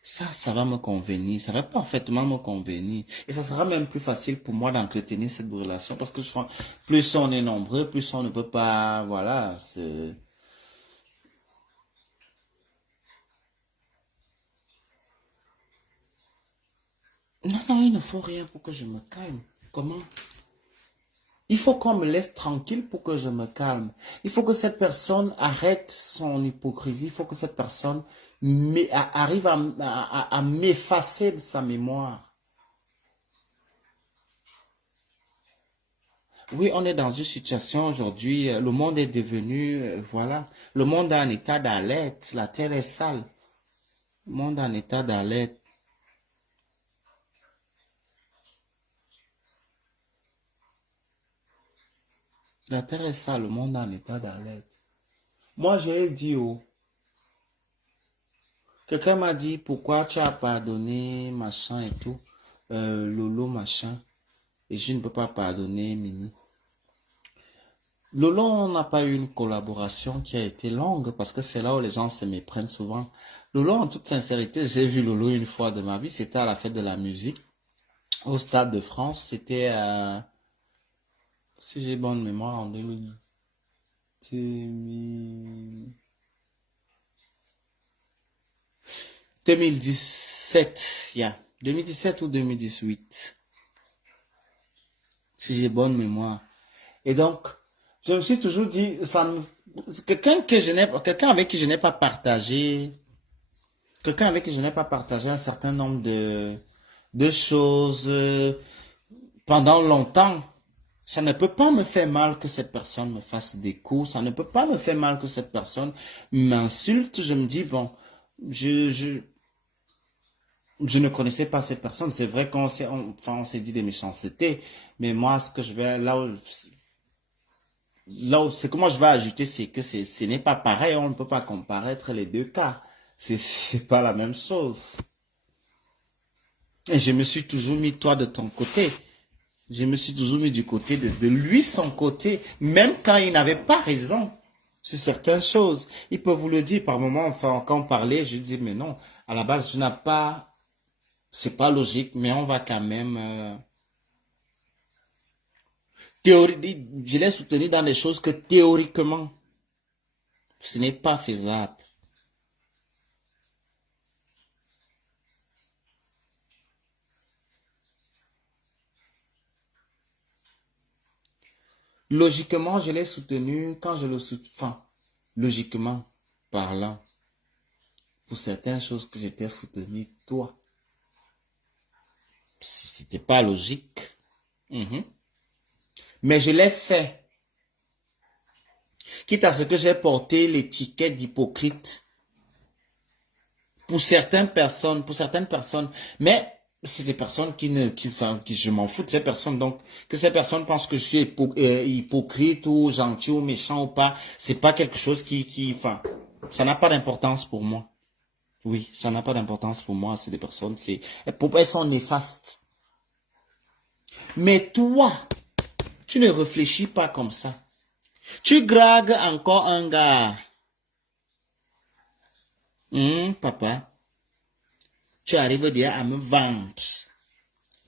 Ça va me convenir. Ça va parfaitement me convenir. Et ça sera même plus facile pour moi d'entretenir cette relation. Parce que plus on est nombreux, plus on ne peut pas... Voilà. Non, non, il ne faut rien pour que je me calme. Comment? Il faut qu'on me laisse tranquille pour que je me calme. Il faut que cette personne arrête son hypocrisie. Il faut que cette personne arrive à m'effacer de sa mémoire. Oui, on est dans une situation aujourd'hui. Le monde est devenu, voilà. Le monde est en état d'alerte. La terre est sale. Le monde est en état d'alerte. La terre est sale, le monde est en état d'alerte. Moi, j'ai dit, quelqu'un m'a dit, pourquoi tu as pardonné, machin et tout, Lolo, machin, et je ne peux pas pardonner Mini. Lolo, on n'a pas eu une collaboration qui a été longue, parce que c'est là où les gens se méprennent souvent. Lolo, en toute sincérité, j'ai vu Lolo une fois de ma vie, c'était à la fête de la musique, au Stade de France, c'était si j'ai bonne mémoire, en 2017, yeah. 2017 ou 2018. Si j'ai bonne mémoire. Et donc, je me suis toujours dit, quelqu'un avec qui je n'ai pas partagé, un certain nombre de choses pendant longtemps. Ça ne peut pas me faire mal que cette personne me fasse des coups. Ça ne peut pas me faire mal que cette personne m'insulte. Je me dis, bon, je ne connaissais pas cette personne. C'est vrai on s'est dit des méchancetés. Mais moi, ce que je vais, ce que moi je vais ajouter, c'est que ce n'est pas pareil. On ne peut pas comparer les deux cas. C'est pas la même chose. Et je me suis toujours mis toi de ton côté. Je me suis toujours mis du côté de lui, son côté, même quand il n'avait pas raison sur certaines choses. Il peut vous le dire par moments, enfin, quand on parlait, je dis, mais non, à la base, c'est pas logique, mais on va quand même, je l'ai soutenu dans des choses que théoriquement, ce n'est pas faisable. Logiquement, je l'ai soutenu quand je le soutiens, enfin, logiquement parlant, pour certaines choses que j'étais soutenu, toi. Si c'était pas logique. Mais je l'ai fait. Quitte à ce que j'ai porté l'étiquette d'hypocrite pour certaines personnes, mais c'est des personnes enfin, je m'en fous de ces personnes. Donc, que ces personnes pensent que je suis hypocrite ou gentil ou méchant ou pas, c'est pas quelque chose enfin, ça n'a pas d'importance pour moi. Oui, ça n'a pas d'importance pour moi. C'est des personnes, elles sont néfastes. Mais toi, tu ne réfléchis pas comme ça. Tu dragues encore un gars. Papa, tu arrives déjà à me vendre.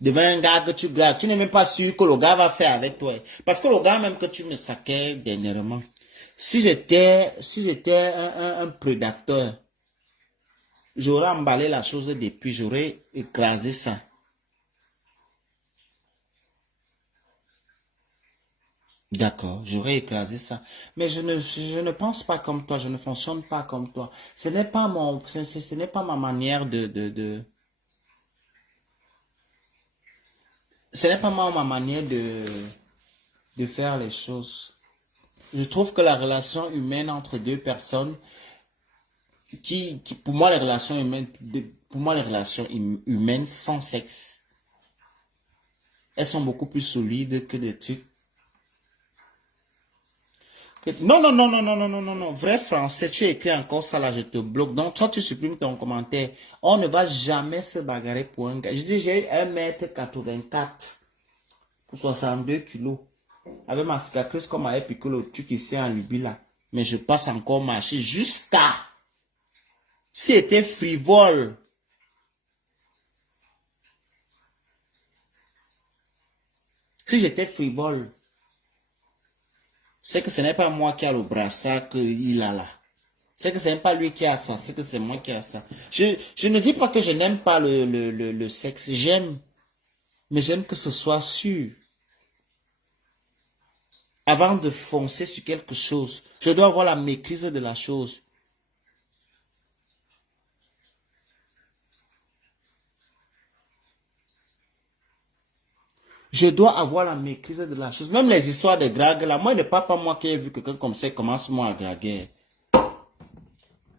Devant un gars que tu dragues, tu n'es même pas sûr que le gars va faire avec toi. Parce que le gars même que tu me saquais dernièrement, si j'étais un prédateur, j'aurais emballé la chose depuis, j'aurais écrasé ça. D'accord, j'aurais écrasé ça. Mais je ne pense pas comme toi, je ne fonctionne pas comme toi. Ce n'est pas ce n'est pas ma manière ce n'est pas ma manière de faire les choses. Je trouve que la relation humaine entre deux personnes, pour moi, les relations humaines sans sexe, elles sont beaucoup plus solides que des trucs. Non, non, non, non, non, non, non, non, non. Vrai français, tu écris encore ça là, je te bloque. Donc, toi, tu supprimes ton commentaire. On ne va jamais se bagarrer pour un gars. Je dis, j'ai 1m84 pour 62 kilos. Avec ma cicatrice comme avait piqué le truc ici en Libye là. Mais je passe encore marcher jusqu'à... Si c'était frivole. Si j'étais frivole. C'est que ce n'est pas moi qui a le brassard qu'il a là. C'est que ce n'est pas lui qui a ça, c'est que c'est moi qui a ça. Je ne dis pas que je n'aime pas le sexe. J'aime. Mais j'aime que ce soit sûr. Avant de foncer sur quelque chose, je dois avoir la maîtrise de la chose. Je dois avoir la maîtrise de la chose. Même les histoires de drague, là, moi, il n'est pas moi qui ai vu quelqu'un comme ça commence moi à draguer.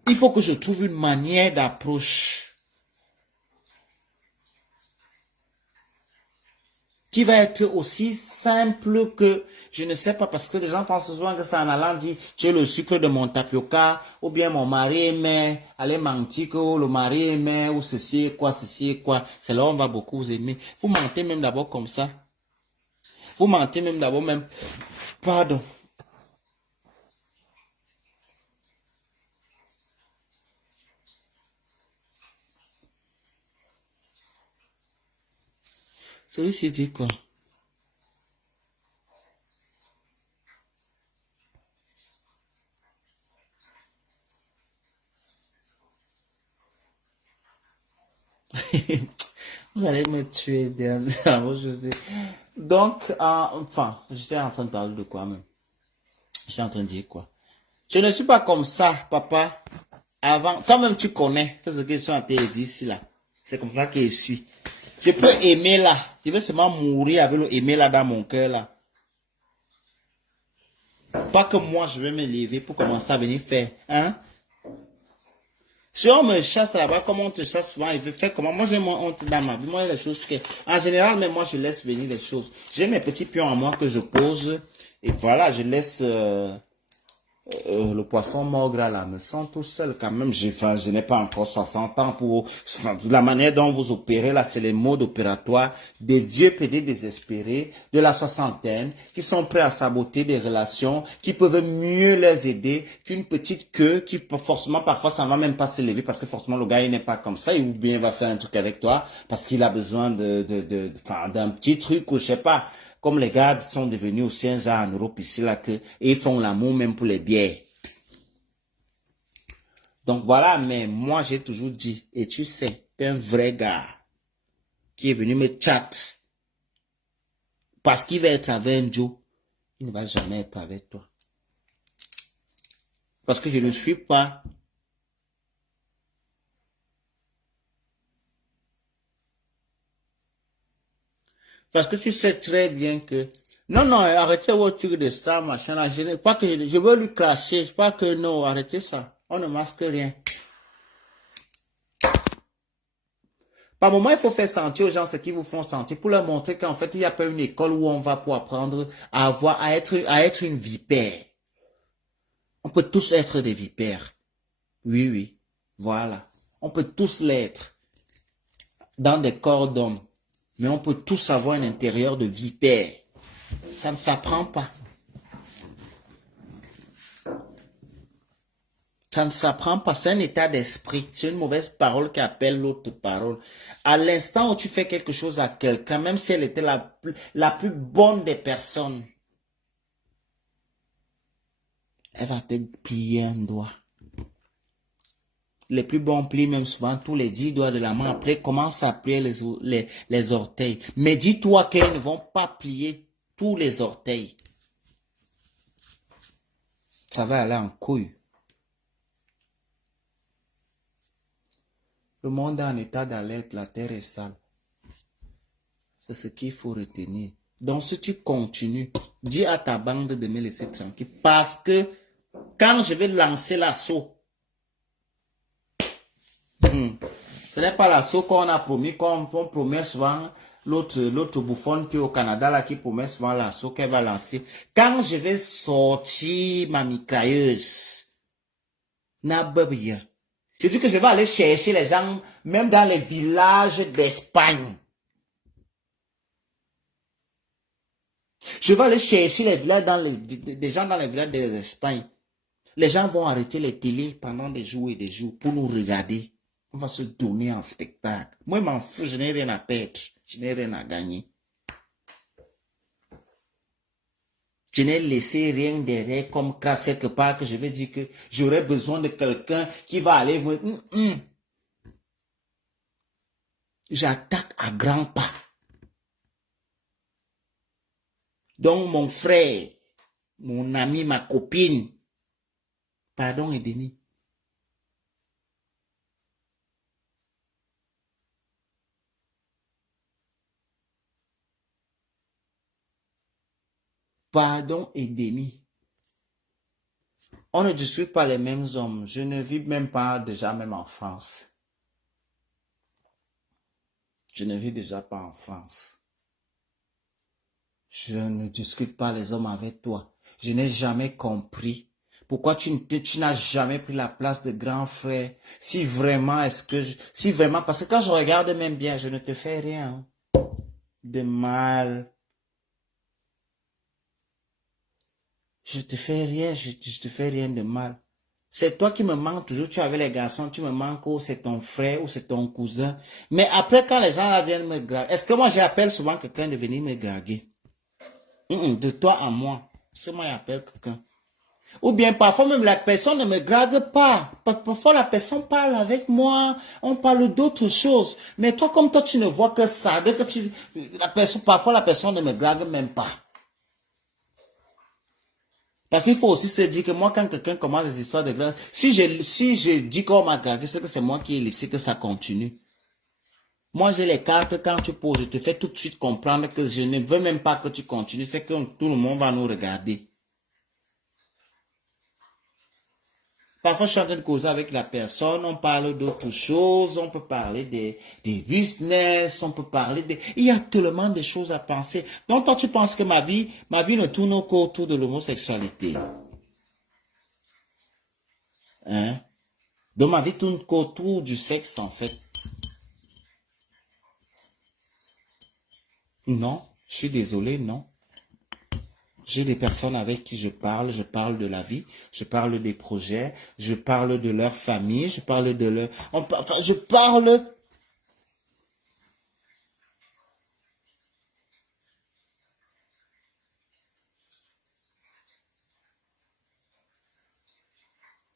Il faut que je trouve une manière d'approche qui va être aussi simple que, je ne sais pas, parce que les gens pensent souvent que c'est en allant dire, tu es le sucre de mon tapioca, ou bien mon mari aimait, allez mentir que le mari aimait, ou ceci et quoi. C'est là où on va beaucoup vous aimer. Vous mentez même d'abord comme ça. Vous mentez même d'abord même. Pardon. Celui-ci dit quoi? Vous allez me tuer aujourd'hui. Donc, enfin, j'étais en train de parler de quoi même? J'étais en train de dire quoi? Je ne suis pas comme ça, papa. Avant, quand même tu connais ce que je suis en train de dire ici là. C'est comme ça que je suis. Je peux aimer là. Je veux seulement mourir avec le aimer là dans mon cœur là. pas que moi, je vais me lever pour commencer à venir faire. Hein? Si on me chasse là-bas, comme on te chasse souvent, il veut faire comment? Moi, j'ai moins honte dans ma vie. Moi, il y a des choses que, en général, même moi, je laisse venir les choses. J'ai mes petits pions à moi que je pose. Et voilà, je laisse, le poisson mort là, me sent tout seul quand même. Je n'ai pas encore 60 ans pour... La manière dont vous opérez là, c'est les modes opératoires des vieux PD désespérés de la soixantaine qui sont prêts à saboter des relations qui peuvent mieux les aider qu'une petite queue qui forcément parfois ça va même pas se lever parce que forcément le gars il n'est pas comme ça ou bien il va faire un truc avec toi parce qu'il a besoin d'un petit truc ou je sais pas. Comme les gars sont devenus aussi un genre en Europe ici, là, et ils font l'amour même pour les bières. Donc voilà, mais moi j'ai toujours dit, et tu sais, qu'un vrai gars qui est venu me chat, parce qu'il va être avec un Joe, il ne va jamais être avec toi. Parce que je ne suis pas... Parce que tu sais très bien que... Non, non, arrêtez votre truc de ça, machin, là. Je pas que je veux lui clasher. Je pas que non, arrêtez ça. On ne masque rien. Par moment, il faut faire sentir aux gens ce qu'ils vous font sentir pour leur montrer qu'en fait, il n'y a pas une école où on va pour apprendre à être une vipère. On peut tous être des vipères. Oui, oui. Voilà. On peut tous l'être. Dans des corps d'hommes. Mais on peut tous avoir un intérieur de vipère. Ça ne s'apprend pas. Ça ne s'apprend pas. C'est un état d'esprit. C'est une mauvaise parole qui appelle l'autre parole. À l'instant où tu fais quelque chose à quelqu'un, même si elle était la plus bonne des personnes, elle va te plier un doigt. Les plus bons plient même souvent tous les 10 doigts de la main. Après, commence à plier les orteils. Mais dis-toi qu'ils ne vont pas plier tous les orteils. Ça va aller en couille. Le monde est en état d'alerte, la terre est sale. C'est ce qu'il faut retenir. Donc si tu continues, dis à ta bande de me laisser tranquille. Parce que quand je vais lancer l'assaut, ce n'est pas l'assaut qu'on a promis, qu'on promet souvent, l'autre bouffonne qui est au Canada, là, qui promet souvent l'assaut qu'elle va lancer. Quand je vais sortir ma mitrailleuse, je dis que je vais aller chercher les gens, même dans les villages d'Espagne. Je vais aller chercher les villages des gens dans les villages d'Espagne. Les gens vont arrêter les télés pendant des jours et des jours pour nous regarder. On va se donner en spectacle. Moi, je m'en fous, je n'ai rien à perdre. Je n'ai rien à gagner. Je n'ai laissé rien derrière comme crasse quelque part que je vais dire que j'aurais besoin de quelqu'un qui va aller me... J'attaque à grands pas. Donc mon frère, mon ami, ma copine, pardon et déni. Pardon et déni. On ne discute pas les mêmes hommes. Je ne vis même pas déjà même en France. Je ne vis déjà pas en France. Je ne discute pas les hommes avec toi. Je n'ai jamais compris pourquoi tu n'as jamais pris la place de grand frère. Si vraiment, parce que quand je regarde même bien, je ne te fais rien de mal. Je te fais rien, je te fais rien de mal. C'est toi qui me manques toujours. Tu avais les garçons, tu me manques, ou c'est ton frère, ou c'est ton cousin. Mais après, quand les gens viennent me draguer, est-ce que moi j'appelle souvent quelqu'un de venir me draguer? De toi à moi. C'est moi j'appelle quelqu'un. Ou bien parfois même la personne ne me drague pas. Parfois la personne parle avec moi, on parle d'autres choses. Mais toi, comme toi, tu ne vois que ça. Dès que parfois la personne ne me drague même pas. Parce qu'il faut aussi se dire que moi, quand quelqu'un commence des histoires de grâce, si je dis qu'on m'a dragué, c'est que c'est moi qui ai laissé que ça continue. Moi, j'ai les cartes, quand tu poses, je te fais tout de suite comprendre que je ne veux même pas que tu continues, c'est que tout le monde va nous regarder. Parfois, je suis en train de causer avec la personne, on parle d'autres choses, on peut parler des business, on peut parler des... Il y a tellement de choses à penser. Donc, toi, tu penses que ma vie ne tourne qu'autour de l'homosexualité. Hein? Donc, ma vie tourne qu'autour du sexe, en fait. Non, je suis désolé, non. J'ai des personnes avec qui je parle de la vie, je parle des projets, je parle de leur famille, je parle de leur... Enfin, je parle...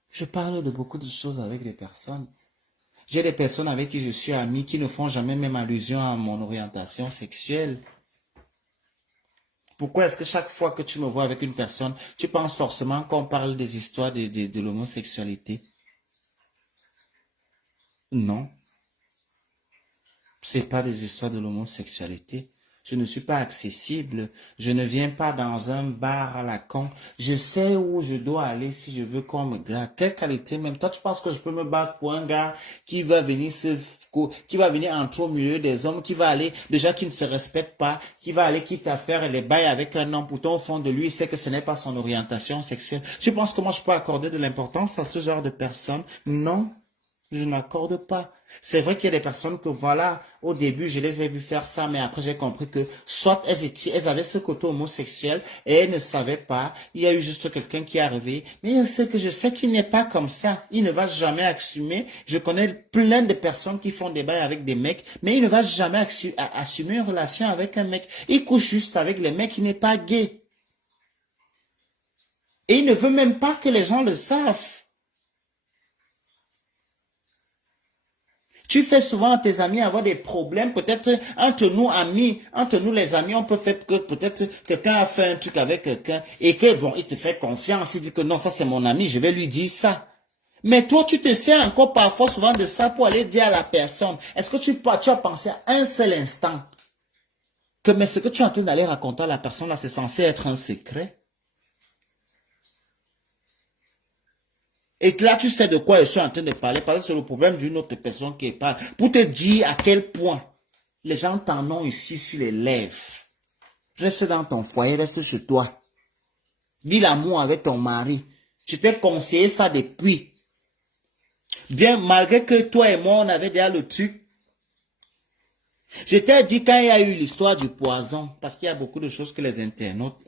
Je parle de beaucoup de choses avec des personnes. J'ai des personnes avec qui je suis ami qui ne font jamais même allusion à mon orientation sexuelle. Pourquoi est-ce que chaque fois que tu me vois avec une personne, tu penses forcément qu'on parle des histoires de l'homosexualité? Non, c'est pas des histoires de l'homosexualité. Je ne suis pas accessible. Je ne viens pas dans un bar à la con. Je sais où je dois aller si je veux qu'on me gratte. Quelle qualité même. Toi, tu penses que je peux me battre pour un gars qui va venir qui va venir entrer au milieu des hommes, qui va aller, déjà qui ne se respecte pas, qui va aller quitte à faire les bails avec un homme. Pourtant, au fond de lui, il sait que ce n'est pas son orientation sexuelle. Tu penses que moi, je peux accorder de l'importance à ce genre de personnes? Non. Je n'accorde pas. C'est vrai qu'il y a des personnes que voilà, au début, je les ai vues faire ça, mais après, j'ai compris que soit elles avaient ce côté homosexuel et elles ne savaient pas. Il y a eu juste quelqu'un qui est arrivé. Mais je sais qu'il n'est pas comme ça. Il ne va jamais assumer. Je connais plein de personnes qui font des bails avec des mecs, mais il ne va jamais assumer une relation avec un mec. Il couche juste avec les mecs, il n'est pas gay. Et il ne veut même pas que les gens le savent. Tu fais souvent à tes amis avoir des problèmes, peut-être entre nous amis, entre nous les amis, on peut faire que peut-être quelqu'un a fait un truc avec quelqu'un et que bon, il te fait confiance, il dit que non, ça c'est mon ami, je vais lui dire ça. Mais toi, tu te sers encore parfois souvent de ça pour aller dire à la personne. Est-ce que tu as pensé à un seul instant que mais ce que tu es en train d'aller raconter à la personne là, c'est censé être un secret? Et là, tu sais de quoi je suis en train de parler, parce que c'est le problème d'une autre personne qui parle. Pour te dire à quel point les gens t'en ont ici sur les lèvres. Reste dans ton foyer, reste chez toi. Vis l'amour avec ton mari. Je t'ai conseillé ça depuis. Bien, malgré que toi et moi, on avait déjà le truc. Je t'ai dit quand il y a eu l'histoire du poison, parce qu'il y a beaucoup de choses que les internautes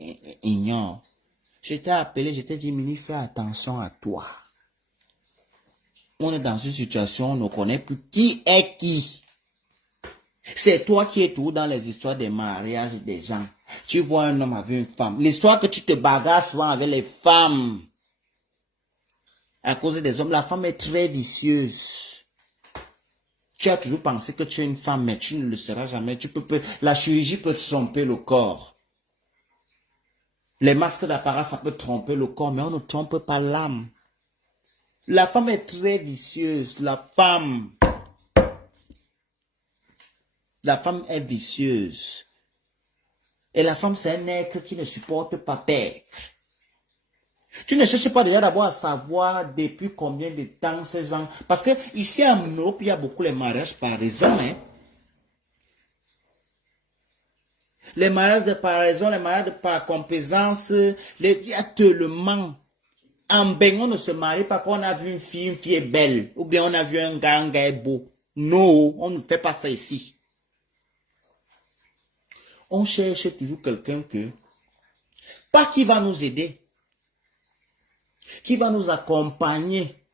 ignorent. Je t'ai appelé, je t'ai dit, Mini, fais attention à toi. On est dans une situation, on ne connaît plus qui est qui. C'est toi qui es toujours dans les histoires des mariages des gens. Tu vois un homme avec une femme. L'histoire que tu te bagarres souvent avec les femmes. À cause des hommes, la femme est très vicieuse. Tu as toujours pensé que tu es une femme, mais tu ne le seras jamais. La chirurgie peut tromper le corps. Les masques d'apparat, ça peut tromper le corps, mais on ne trompe pas l'âme. La femme est très vicieuse. La femme est vicieuse. Et la femme, c'est un être qui ne supporte pas perdre. Tu ne cherches pas déjà d'abord à savoir depuis combien de temps ces gens... Parce que ici en Europe, il y a beaucoup les mariages par raison. Hein? Les mariages de par raison, les mariages de par complaisance, il y a tellement... En Beng, on ne se marie pas quand on a vu une fille est belle. Ou bien on a vu un gars est beau. Non, on ne fait pas ça ici. On cherche toujours quelqu'un pas qui va nous aider, qui va nous accompagner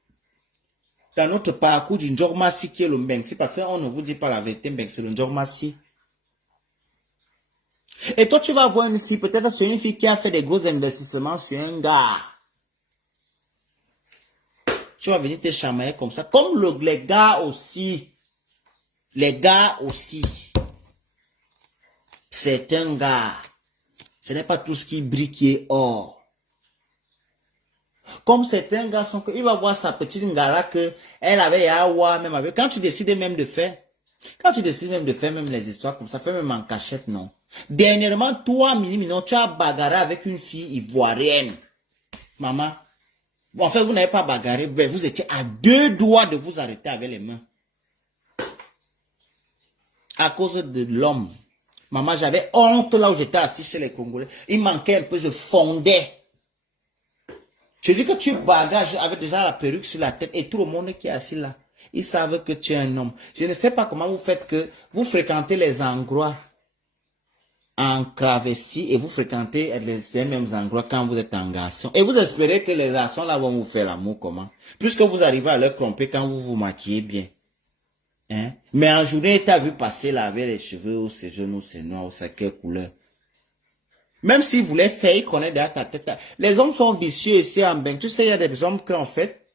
dans notre parcours du Njormasi qui est le Mbeng. C'est parce qu'on ne vous dit pas la vérité, Mbeng, c'est le Njormasi. Et toi, tu vas voir une fille, peut-être c'est une fille qui a fait des gros investissements sur un gars. Tu vas venir te chamailler comme ça. Comme les gars aussi. Les gars aussi. C'est un gars. Ce n'est pas tout ce qui brille qui est or. Comme certains gars sont que, il va voir sa petite ngara que elle avait à avoir même avec. Quand tu décides même de faire même les histoires comme ça, fais même en cachette, non. Dernièrement, toi, Mini, tu as bagarré avec une fille ivoirienne. Maman. Bon, en fait, vous n'avez pas bagarré, mais vous étiez à 2 doigts de vous arrêter avec les mains. À cause de l'homme. Maman, j'avais honte là où j'étais assis chez les Congolais. Il manquait un peu, je fondais. Je dis que tu bagages avec déjà la perruque sur la tête et tout le monde qui est assis là. Ils savent que tu es un homme. Je ne sais pas comment vous faites que vous fréquentez les endroits en travesti et vous fréquentez les mêmes endroits quand vous êtes en garçon. Et vous espérez que les garçons là vont vous faire l'amour comment? Puisque vous arrivez à leur tromper quand vous vous maquillez bien. Hein? Mais en journée, tu as vu passer là avec les cheveux ou c'est jaune ou c'est noir ou c'est quelle couleur. Même s'ils voulaient faire, ils connaissent derrière ta tête. Les hommes sont vicieux ici en bain. Tu sais, il y a des hommes qui en fait,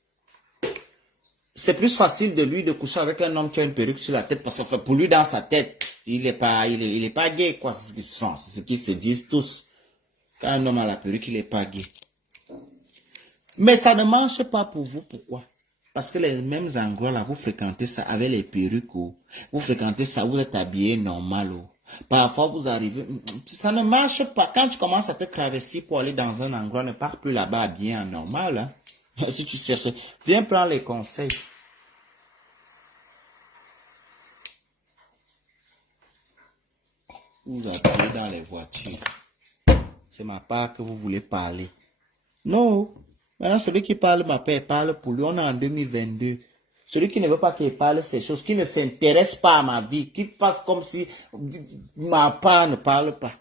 c'est plus facile de lui de coucher avec un homme qui a une perruque sur la tête parce que pour lui dans sa tête, il est pas gay quoi. C'est ce qu'ils se disent tous. Quand un homme a la perruque, il est pas gay. Mais ça ne marche pas pour vous. Pourquoi? Parce que les mêmes endroits là, vous fréquentez ça avec les perruques. Oh. Vous fréquentez ça, vous êtes habillé normal. Oh. Parfois vous arrivez, ça ne marche pas. Quand tu commences à te travestir pour aller dans un endroit, ne pars plus là-bas habillé en normal. Hein. Si tu cherches, viens prendre les conseils. Vous appelez dans les voitures. C'est ma part que vous voulez parler. Non. Maintenant, celui qui parle m'appelle, parle pour lui. On est en 2022. Celui qui ne veut pas qu'il parle ces choses, qui ne s'intéresse pas à ma vie, qui fasse comme si ma part ne parle pas.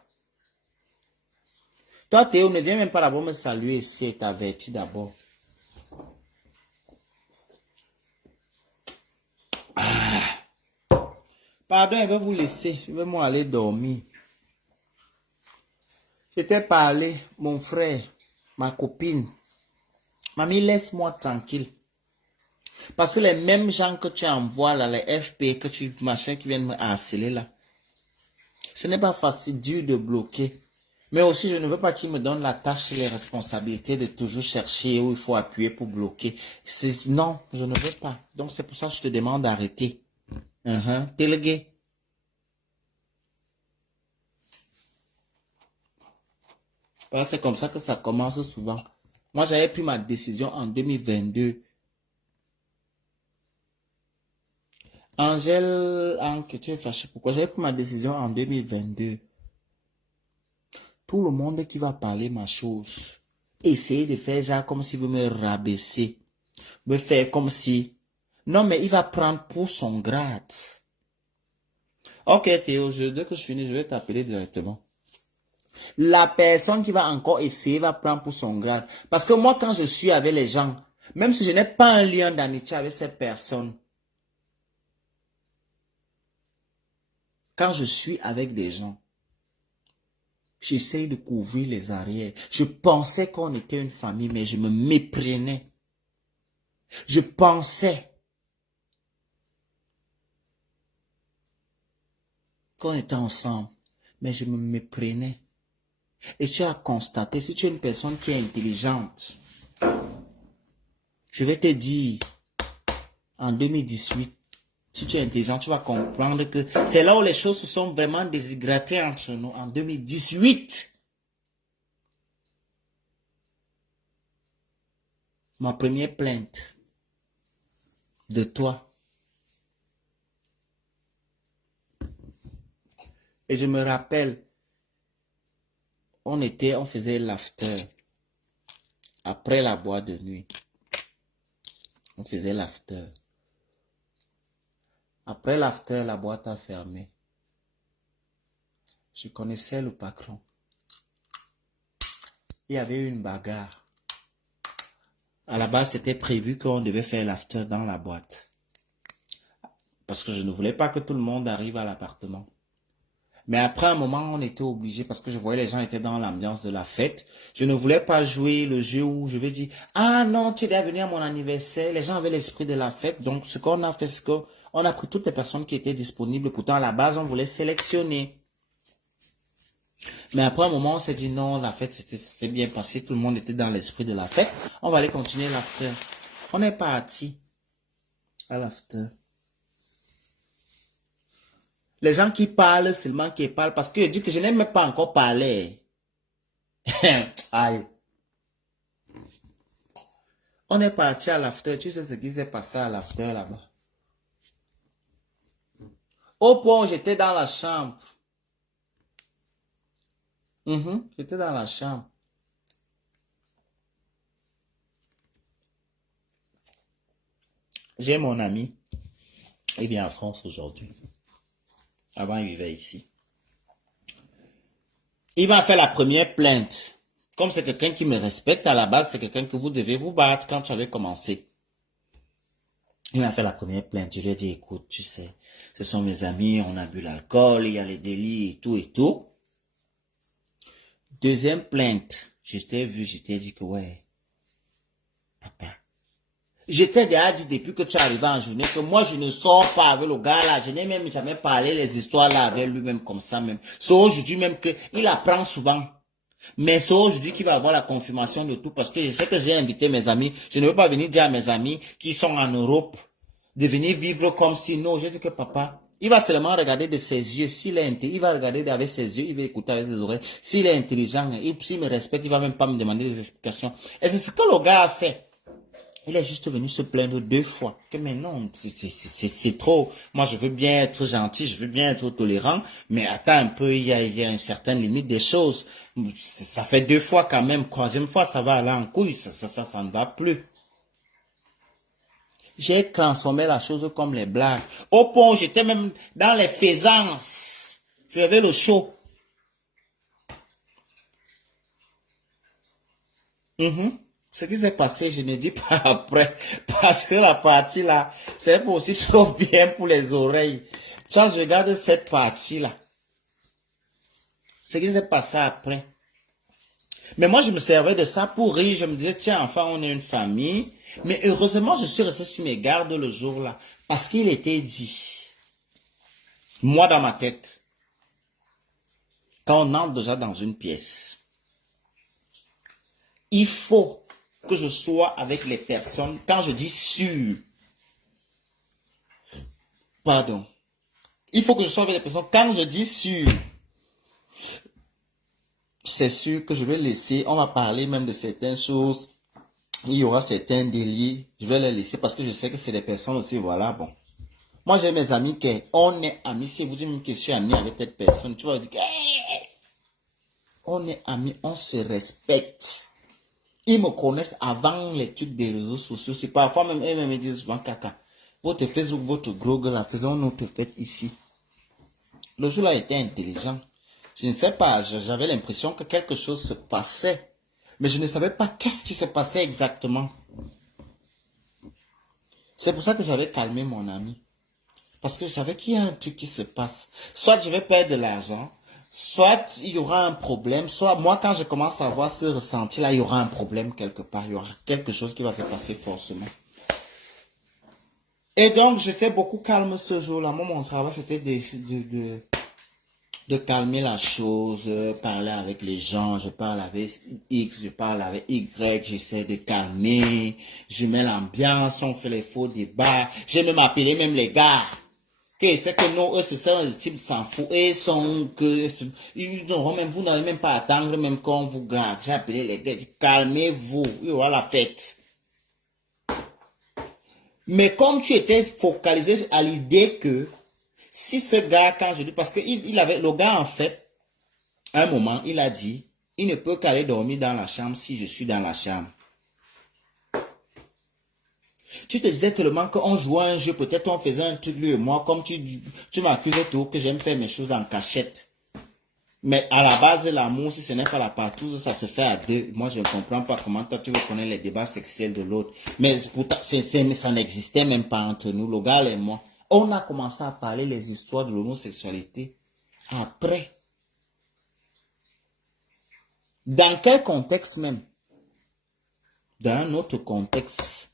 Toi, Théo, ne viens même pas d'abord me saluer ici et t'avertis d'abord. Pardon, je vais vous laisser. Je vais moi aller dormir. J'étais parlé, mon frère, ma copine. Mamie, laisse-moi tranquille. Parce que les mêmes gens que tu envoies là, les FP, que tu machin qui viennent me harceler là, ce n'est pas facile, dur de bloquer. Mais aussi, je ne veux pas qu'ils me donnent la tâche et les responsabilités de toujours chercher où il faut appuyer pour bloquer. Non, je ne veux pas. Donc, c'est pour ça que je te demande d'arrêter. Délégué. C'est comme ça que ça commence souvent. Moi, j'avais pris ma décision en 2022. Angèle, tu es fâché. Pourquoi? J'avais pris ma décision en 2022. Tout le monde qui va parler ma chose, essayez de faire genre comme si vous me rabaissez. Me faire comme si... Non, mais il va prendre pour son grade. Ok, Théo, dès que je finis, je vais t'appeler directement. La personne qui va encore essayer va prendre pour son grade. Parce que moi, quand je suis avec les gens, même si je n'ai pas un lien d'amitié avec ces personnes, quand je suis avec des gens, j'essaye de couvrir les arrières. Je pensais qu'on était une famille, mais je me méprenais. Je pensais qu'on était ensemble, mais je me méprenais. Et tu as constaté, si tu es une personne qui est intelligente, je vais te dire, en 2018, si tu es intelligent, tu vas comprendre que c'est là où les choses se sont vraiment déshydratées entre nous, en 2018. Ma première plainte de toi. Et je me rappelle, on faisait l'after. Après la boîte de nuit. On faisait l'after. Après l'after, la boîte a fermé. Je connaissais le patron. Il y avait eu une bagarre. À la base, c'était prévu qu'on devait faire l'after dans la boîte. Parce que je ne voulais pas que tout le monde arrive à l'appartement. Mais après un moment, on était obligé parce que je voyais les gens étaient dans l'ambiance de la fête. Je ne voulais pas jouer le jeu où je vais dire « Ah non, tu es venu à mon anniversaire. » Les gens avaient l'esprit de la fête. Donc, ce qu'on a fait, c'est qu'on a pris toutes les personnes qui étaient disponibles. Pourtant, à la base, on voulait sélectionner. Mais après un moment, on s'est dit « Non, la fête, c'est bien passé. Tout le monde était dans l'esprit de la fête. On va aller continuer l'after. » On est parti à l'after. Les gens qui parlent seulement qui parlent parce que je dis que je n'aime pas encore parler. Aïe. On est parti à l'after. Tu sais ce qui s'est passé à l'after là-bas. Au point où j'étais dans la chambre. J'étais dans la chambre. J'ai mon ami. Il vient en France aujourd'hui. Avant, il vivait ici. Il m'a fait la première plainte. Comme c'est quelqu'un qui me respecte, à la base, c'est quelqu'un que vous devez vous battre quand tu avais commencé. Il m'a fait la première plainte. Je lui ai dit, écoute, tu sais, ce sont mes amis, on a bu l'alcool, il y a les délits et tout et tout. Deuxième plainte. Je t'ai vu, je t'ai dit que ouais, papa. Je t'ai déjà dit depuis que tu es arrivé en journée que moi je ne sors pas avec le gars là. Je n'ai même jamais parlé les histoires là avec lui-même comme ça même. C'est aujourd'hui même que il apprend souvent. Mais c'est aujourd'hui qu'il va avoir la confirmation de tout parce que je sais que j'ai invité mes amis. Je ne veux pas venir dire à mes amis qui sont en Europe de venir vivre comme si non. J'ai dit que papa, il va seulement regarder de ses yeux. S'il est il va regarder avec ses yeux, il va écouter avec ses oreilles. S'il est intelligent, s'il me respecte, il va même pas me demander des explications. Et c'est ce que le gars a fait. Il est juste venu se plaindre 2 fois. Que mais non, c'est trop. Moi, je veux bien être gentil, je veux bien être tolérant, mais attends un peu, il y a une certaine limite des choses. Ça fait 2 fois quand même. 3e fois, ça va aller en couille. Ça ne va plus. J'ai transformé la chose comme les blagues. Au point où j'étais même dans les faisances. J'avais le show. Ce qui s'est passé, je ne dis pas après, parce que la partie là, c'est aussi trop bien pour les oreilles. Quand je regarde cette partie là, ce qui s'est passé après. Mais moi, je me servais de ça pour rire. Je me disais, tiens, enfin, on est une famille. Mais heureusement, je suis resté sur mes gardes le jour là, parce qu'il était dit, moi dans ma tête, quand on entre déjà dans une pièce, il faut que je sois avec les personnes, quand je dis sûr, pardon, il faut que je sois avec les personnes, quand je dis sûr, c'est sûr que je vais laisser, on va parler même de certaines choses, il y aura certains délits, je vais les laisser parce que je sais que c'est des personnes aussi, voilà, bon. Moi j'ai mes amis qui, on est amis, si vous dites même que je suis ami avec cette personne, tu vas dire, hey! On est amis, on se respecte. Ils me connaissent avant les trucs des réseaux sociaux. C'est parfois même, eux me disent souvent, caca, votre Facebook, votre Google, la faisons notre fête ici. Le jour-là était intelligent. Je ne sais pas, j'avais l'impression que quelque chose se passait. Mais je ne savais pas qu'est-ce qui se passait exactement. C'est pour ça que j'avais calmé mon ami. Parce que je savais qu'il y a un truc qui se passe. Soit je vais perdre de l'argent, soit il y aura un problème, soit moi quand je commence à avoir ce ressenti-là, il y aura un problème quelque part, il y aura quelque chose qui va se passer forcément. Et donc j'étais beaucoup calme ce jour-là. Moi mon travail c'était de calmer la chose, parler avec les gens, je parle avec X, je parle avec Y, j'essaie de calmer, je mets l'ambiance, on fait les faux débats, j'ai même appelé même les gars. C'est que non, eux, c'est ça, le type s'en fout. Et sont que, ils n'auront même, vous n'allez même pas attendre, même quand on vous grave. J'ai appelé les gars, calmez-vous, il y aura la fête. Mais comme tu étais focalisé à l'idée que, si ce gars, quand je dis, parce que il avait, le gars, en fait, à un moment, il a dit, il ne peut qu'aller dormir dans la chambre si je suis dans la chambre. Tu te disais tellement qu'on jouait un jeu, peut-être on faisait un truc lui et moi, comme tu m'accusais tout que j'aime faire mes choses en cachette. Mais à la base, l'amour, si ce n'est pas la partouze, ça se fait à 2. Moi, je ne comprends pas comment toi tu veux connaître les débats sexuels de l'autre. Mais pourtant, ça n'existait même pas entre nous, le gars et moi. On a commencé à parler les histoires de l'homosexualité après. Dans quel contexte même? Dans un autre contexte.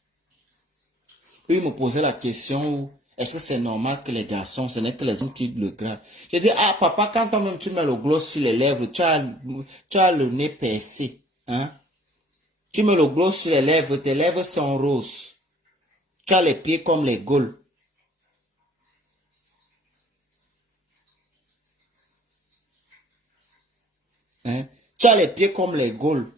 Il me posait la question, est-ce que c'est normal que les garçons, ce n'est que les hommes qui le gravent. J'ai dit, ah papa, quand toi-même tu mets le gloss sur les lèvres, tu as le nez percé. Hein? Tu mets le gloss sur les lèvres, tes lèvres sont roses. Tu as les pieds comme les Gaules. Hein? Tu as les pieds comme les Gaules.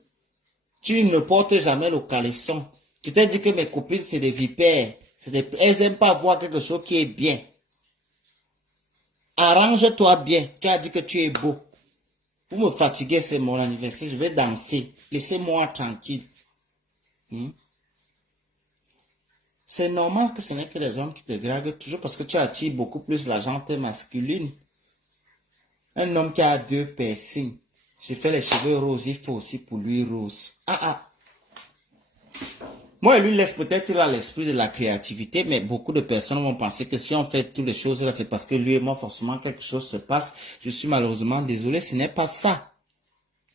Tu ne portes jamais le caleçon. Je t'ai dit que mes copines, c'est des vipères. Elles n'aiment pas voir quelque chose qui est bien. Arrange-toi bien. Tu as dit que tu es beau. Vous me fatiguez, c'est mon anniversaire. Je vais danser. Laissez-moi tranquille. C'est normal que ce n'est que les hommes qui te draguent toujours parce que tu attires beaucoup plus la gente masculine. Un homme qui a 2 piercings. Je fais les cheveux roses, il faut aussi pour lui rose. Moi, il lui laisse peut-être l'esprit de la créativité, mais beaucoup de personnes vont penser que si on fait toutes les choses là, c'est parce que lui et moi, forcément, quelque chose se passe. Je suis malheureusement désolé, ce n'est pas ça.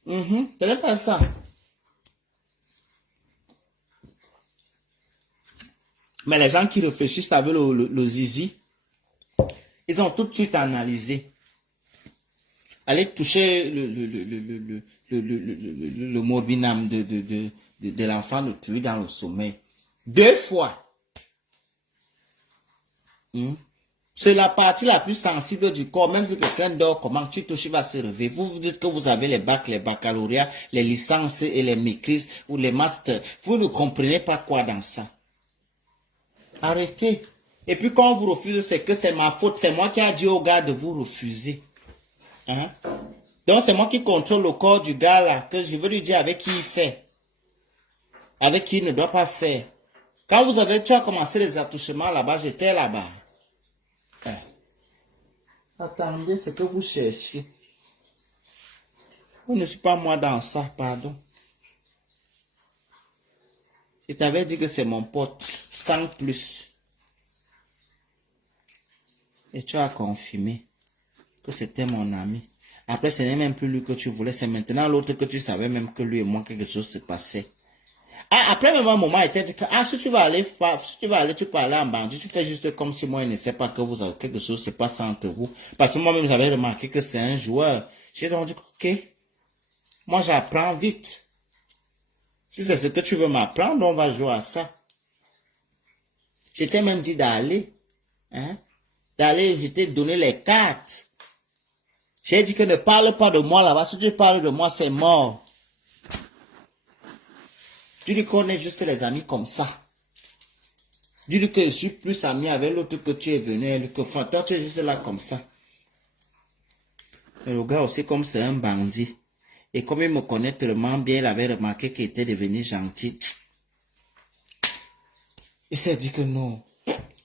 Ce n'est pas ça. Mais les gens qui réfléchissent avec le zizi, ils ont tout de suite analysé. Allez toucher le morbinam de l'enfant de tuer dans le sommeil. 2 fois. C'est la partie la plus sensible du corps. Même si quelqu'un dort, comment tu touches, il va se réveiller. Vous vous dites que vous avez les bacs, les baccalauréats, les licences et les maîtrises ou les masters. Vous ne comprenez pas quoi dans ça. Arrêtez. Et puis quand on vous refuse, c'est que c'est ma faute. C'est moi qui ai dit au gars de vous refuser. Donc c'est moi qui contrôle le corps du gars là. Que je veux lui dire avec qui il fait. Avec qui il ne doit pas faire. Quand tu as commencé les attouchements là-bas, j'étais là-bas. Attendez, c'est que vous cherchez. Vous ne suis pas moi dans ça, pardon. Je t'avais dit que c'est mon pote, sans plus. Et tu as confirmé que c'était mon ami. Après, ce n'est même plus lui que tu voulais, c'est maintenant l'autre que tu savais même que lui et moi, quelque chose se passait. Après, même un moment, il t'a dit que, si tu vas aller, tu peux aller en bandit, tu fais juste comme si moi, il ne sait pas que vous avez quelque chose se passe entre vous. Parce que moi-même, j'avais remarqué que c'est un joueur. J'ai donc dit, ok, moi, j'apprends vite. Si c'est ce que tu veux m'apprendre, on va jouer à ça. Je t'ai même dit d'aller, d'aller, je t'ai donné les cartes. J'ai dit que ne parle pas de moi là-bas. Si tu parles de moi, c'est mort. Tu lui connais juste les amis comme ça. Dis-lui que je suis plus ami avec l'autre que tu es venu. Que toi, tu es juste là comme ça. Et le gars aussi, comme c'est un bandit. Et comme il me connaît tellement bien, il avait remarqué qu'il était devenu gentil. Il s'est dit que non.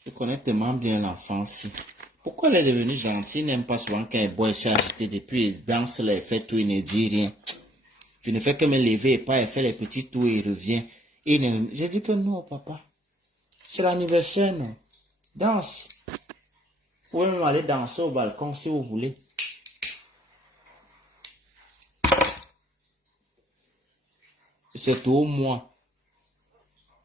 Je connais tellement bien l'enfance. Pourquoi il est devenu gentil? Il n'aime pas souvent quand il boit et s'est agité depuis. Il danse, il fait tout, il ne dit rien. Je ne fais que me lever et pas, il fait les petits tours et il revient. J'ai dit que non, papa. C'est l'anniversaire, non. Danse. Vous pouvez même aller danser au balcon si vous voulez. C'est tout moi.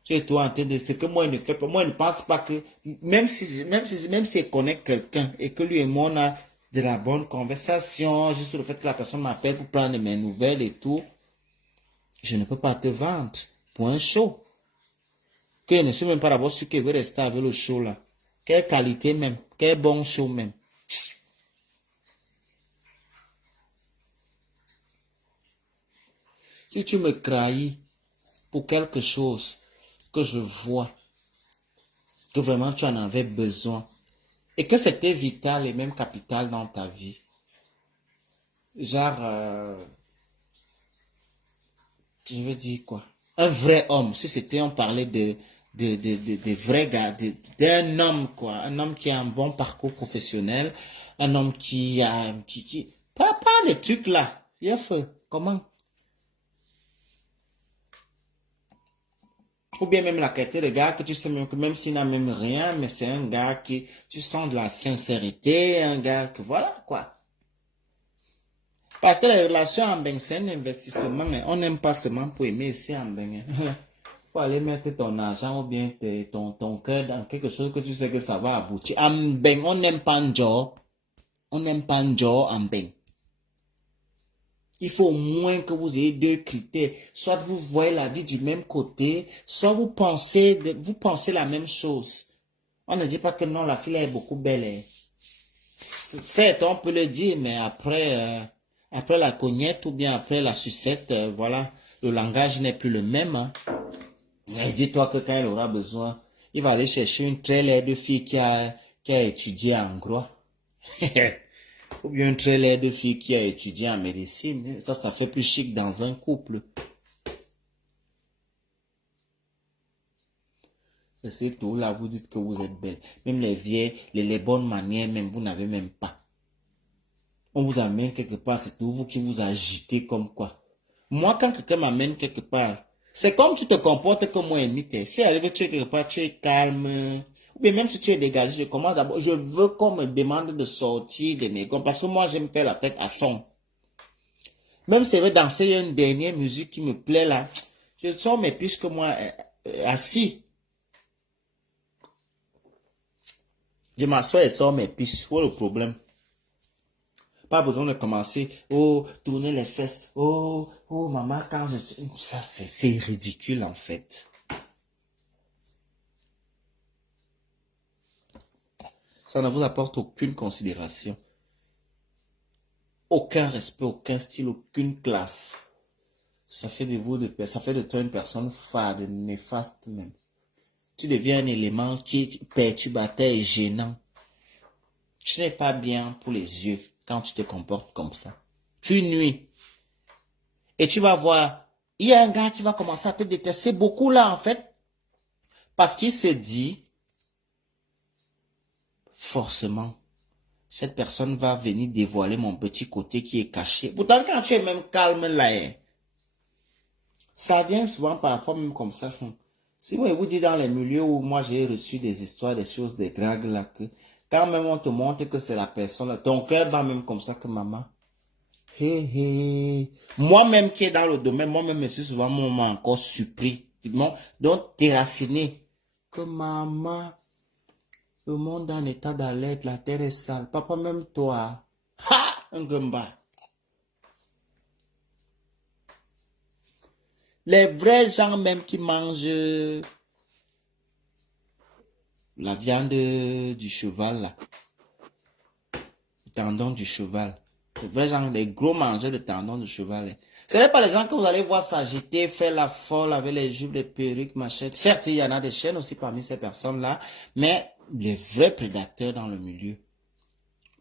C'est toi en train de... C'est que moi, il ne fait pas. Moi, il ne pense pas que... Même s'il connaît quelqu'un et que lui et moi, on a de la bonne conversation, juste le fait que la personne m'appelle pour prendre mes nouvelles et tout, je ne peux pas te vendre pour un show. Que je ne suis même pas d'abord sûr qu'il veut rester avec le show là. Quelle qualité même. Quel bon show même. Si tu me trahis pour quelque chose que je vois, que vraiment tu en avais besoin, et que c'était vital et même capital dans ta vie, genre, je veux dire quoi, un vrai homme, si c'était, on parlait de vrais gars, d'un homme quoi, un homme qui a un bon parcours professionnel, un homme qui a, pas les trucs là, il a fait, comment? Ou bien même la qualité de gars que tu sais même que même s'il n'a même rien, mais c'est un gars qui, tu sens de la sincérité, un gars que voilà quoi. Parce que les relations en bain, c'est un investissement, mais on n'aime pas seulement pour aimer ici en bain. Faut aller mettre ton argent ou bien ton cœur dans quelque chose que tu sais que ça va aboutir. En bain, on n'aime pas un job. On n'aime pas un job en bain. Il faut au moins que vous ayez 2 critères. Soit vous voyez la vie du même côté, soit vous pensez la même chose. On ne dit pas que non, la fille est beaucoup belle. Certes, on peut le dire, mais après la cognette ou bien après la sucette, voilà, le langage n'est plus le même. Mais dis-toi que quand il aura besoin, il va aller chercher une très laide fille qui a étudié en droit. Ou bien une très laide fille qui a étudié en médecine. Ça fait plus chic dans un couple. Et c'est tout, là, vous dites que vous êtes belle. Même les vieilles, les bonnes manières, même, vous n'avez même pas. On vous amène quelque part, c'est tout vous qui vous agitez comme quoi. Moi, quand quelqu'un m'amène quelque part, c'est comme tu te comportes comme moi, ennemi. Si arrive, tu es quelque part, tu es calme. Ou bien même si tu es dégagé, je commence d'abord. Je veux qu'on me demande de sortir de mes gommes. Parce que moi, j'aime faire la fête à fond. Même si je veux danser, il y a une dernière musique qui me plaît là. Je sors mes puces que moi, assis. Je m'assois et sors mes puces. Quoi le problème? Pas besoin de commencer, oh, tourner les fesses, oh, maman, quand je... Ça, c'est ridicule, en fait. Ça ne vous apporte aucune considération. Aucun respect, aucun style, aucune classe. Ça fait de vous, ça fait de toi une personne fade, néfaste même. Tu deviens un élément qui est perturbateur et gênant. Tu n'es pas bien pour les yeux quand tu te comportes comme ça. Tu nuis. Et tu vas voir, il y a un gars qui va commencer à te détester beaucoup là en fait. Parce qu'il se dit, forcément, cette personne va venir dévoiler mon petit côté qui est caché. Pourtant quand tu es même calme là, ça vient souvent parfois même comme ça. Si moi je vous dis dans les milieux où moi j'ai reçu des histoires, des choses, des dragues là, que quand même on te montre que c'est la personne, ton cœur va même comme ça que maman. Moi-même qui est dans le domaine, moi-même je suis souvent encore surpris. Donc déraciné. Que maman, le monde en état d'alerte, la terre est sale. Papa, même toi. Ha! Un gamba. Les vrais gens même qui mangent la viande du cheval, là. Le tendon du cheval. Les vrais gens, les gros mangeurs de tendon du cheval. Là. Ce n'est pas les gens que vous allez voir s'agiter, faire la folle avec les jupes, les perruques, machin. Certes, il y en a des chaînes aussi parmi ces personnes-là, mais les vrais prédateurs dans le milieu.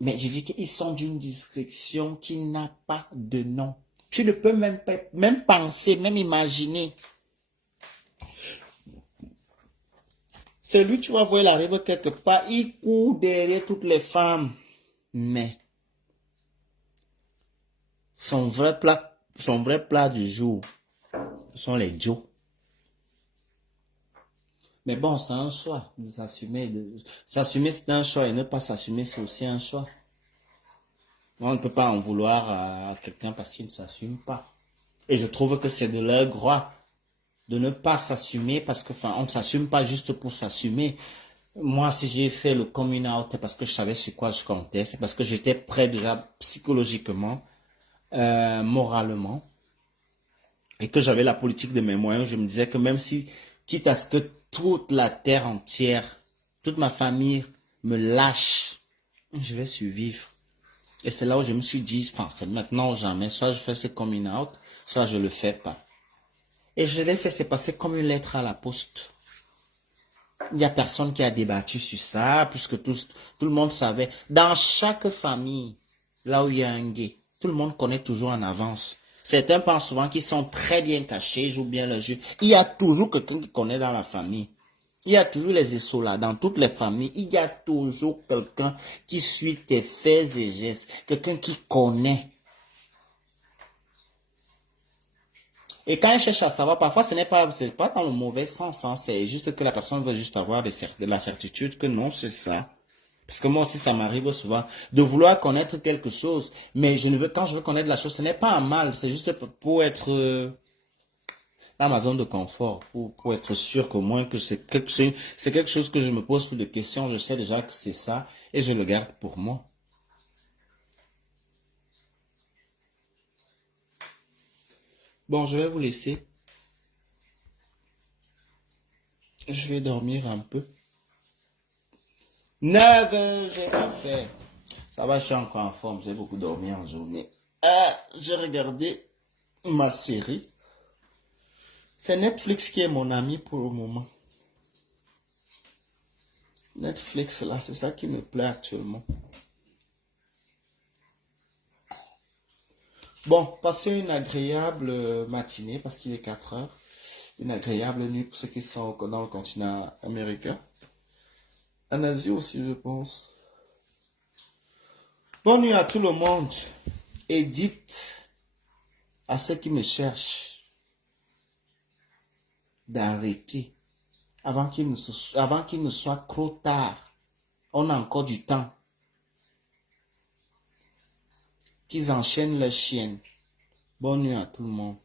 Mais je dis qu'ils sont d'une discrétion qui n'a pas de nom. Tu ne peux même penser, même imaginer. C'est lui, tu vas voir, il arrive quelque part, il court derrière toutes les femmes. Mais son vrai plat du jour, ce sont les Joe. Mais bon, c'est un choix de s'assumer. S'assumer, c'est un choix et ne pas s'assumer, c'est aussi un choix. On ne peut pas en vouloir à quelqu'un parce qu'il ne s'assume pas. Et je trouve que c'est de leur droit de ne pas s'assumer parce que, enfin, on ne s'assume pas juste pour s'assumer. Moi, si j'ai fait le coming out, c'est parce que je savais sur quoi je comptais, c'est parce que j'étais prêt déjà psychologiquement, moralement, et que j'avais la politique de mes moyens. Je me disais que même si, quitte à ce que toute la terre entière, toute ma famille me lâche, je vais survivre. Et c'est là où je me suis dit, enfin, c'est maintenant ou jamais, soit je fais ce coming out, soit je le fais pas. Et je l'ai fait, c'est passé comme une lettre à la poste. Il n'y a personne qui a débattu sur ça, puisque tout le monde savait. Dans chaque famille, là où il y a un gay, tout le monde connaît toujours en avance. Certains pensent souvent qu'ils sont très bien cachés, jouent bien le jeu. Il y a toujours quelqu'un qui connaît dans la famille. Il y a toujours les essolas. Dans toutes les familles, il y a toujours quelqu'un qui suit tes faits et gestes. Quelqu'un qui connaît. Et quand il cherche à savoir, parfois ce n'est pas dans le mauvais sens, hein, c'est juste que la personne veut juste avoir de la certitude que non, c'est ça. Parce que moi aussi, ça m'arrive souvent de vouloir connaître quelque chose, mais quand je veux connaître la chose, ce n'est pas un mal, c'est juste pour être dans ma zone de confort, pour être sûr qu'au moins que c'est quelque chose que je me pose plus de questions, je sais déjà que c'est ça, et je le garde pour moi. Bon, je vais vous laisser. Je vais dormir un peu. 9 heures, j'ai pas fait. Ça va, je suis encore en forme. J'ai beaucoup dormi en journée. J'ai regardé ma série. C'est Netflix qui est mon ami pour le moment. Netflix, là, c'est ça qui me plaît actuellement. Bon, passez une agréable matinée parce qu'il est 4 heures. Une agréable nuit pour ceux qui sont dans le continent américain. En Asie aussi, je pense. Bonne nuit à tout le monde. Et dites à ceux qui me cherchent d'arrêter avant qu'il ne soit trop tard. On a encore du temps. Qu'ils enchaînent leurs chiennes. Bonne nuit à tout le monde.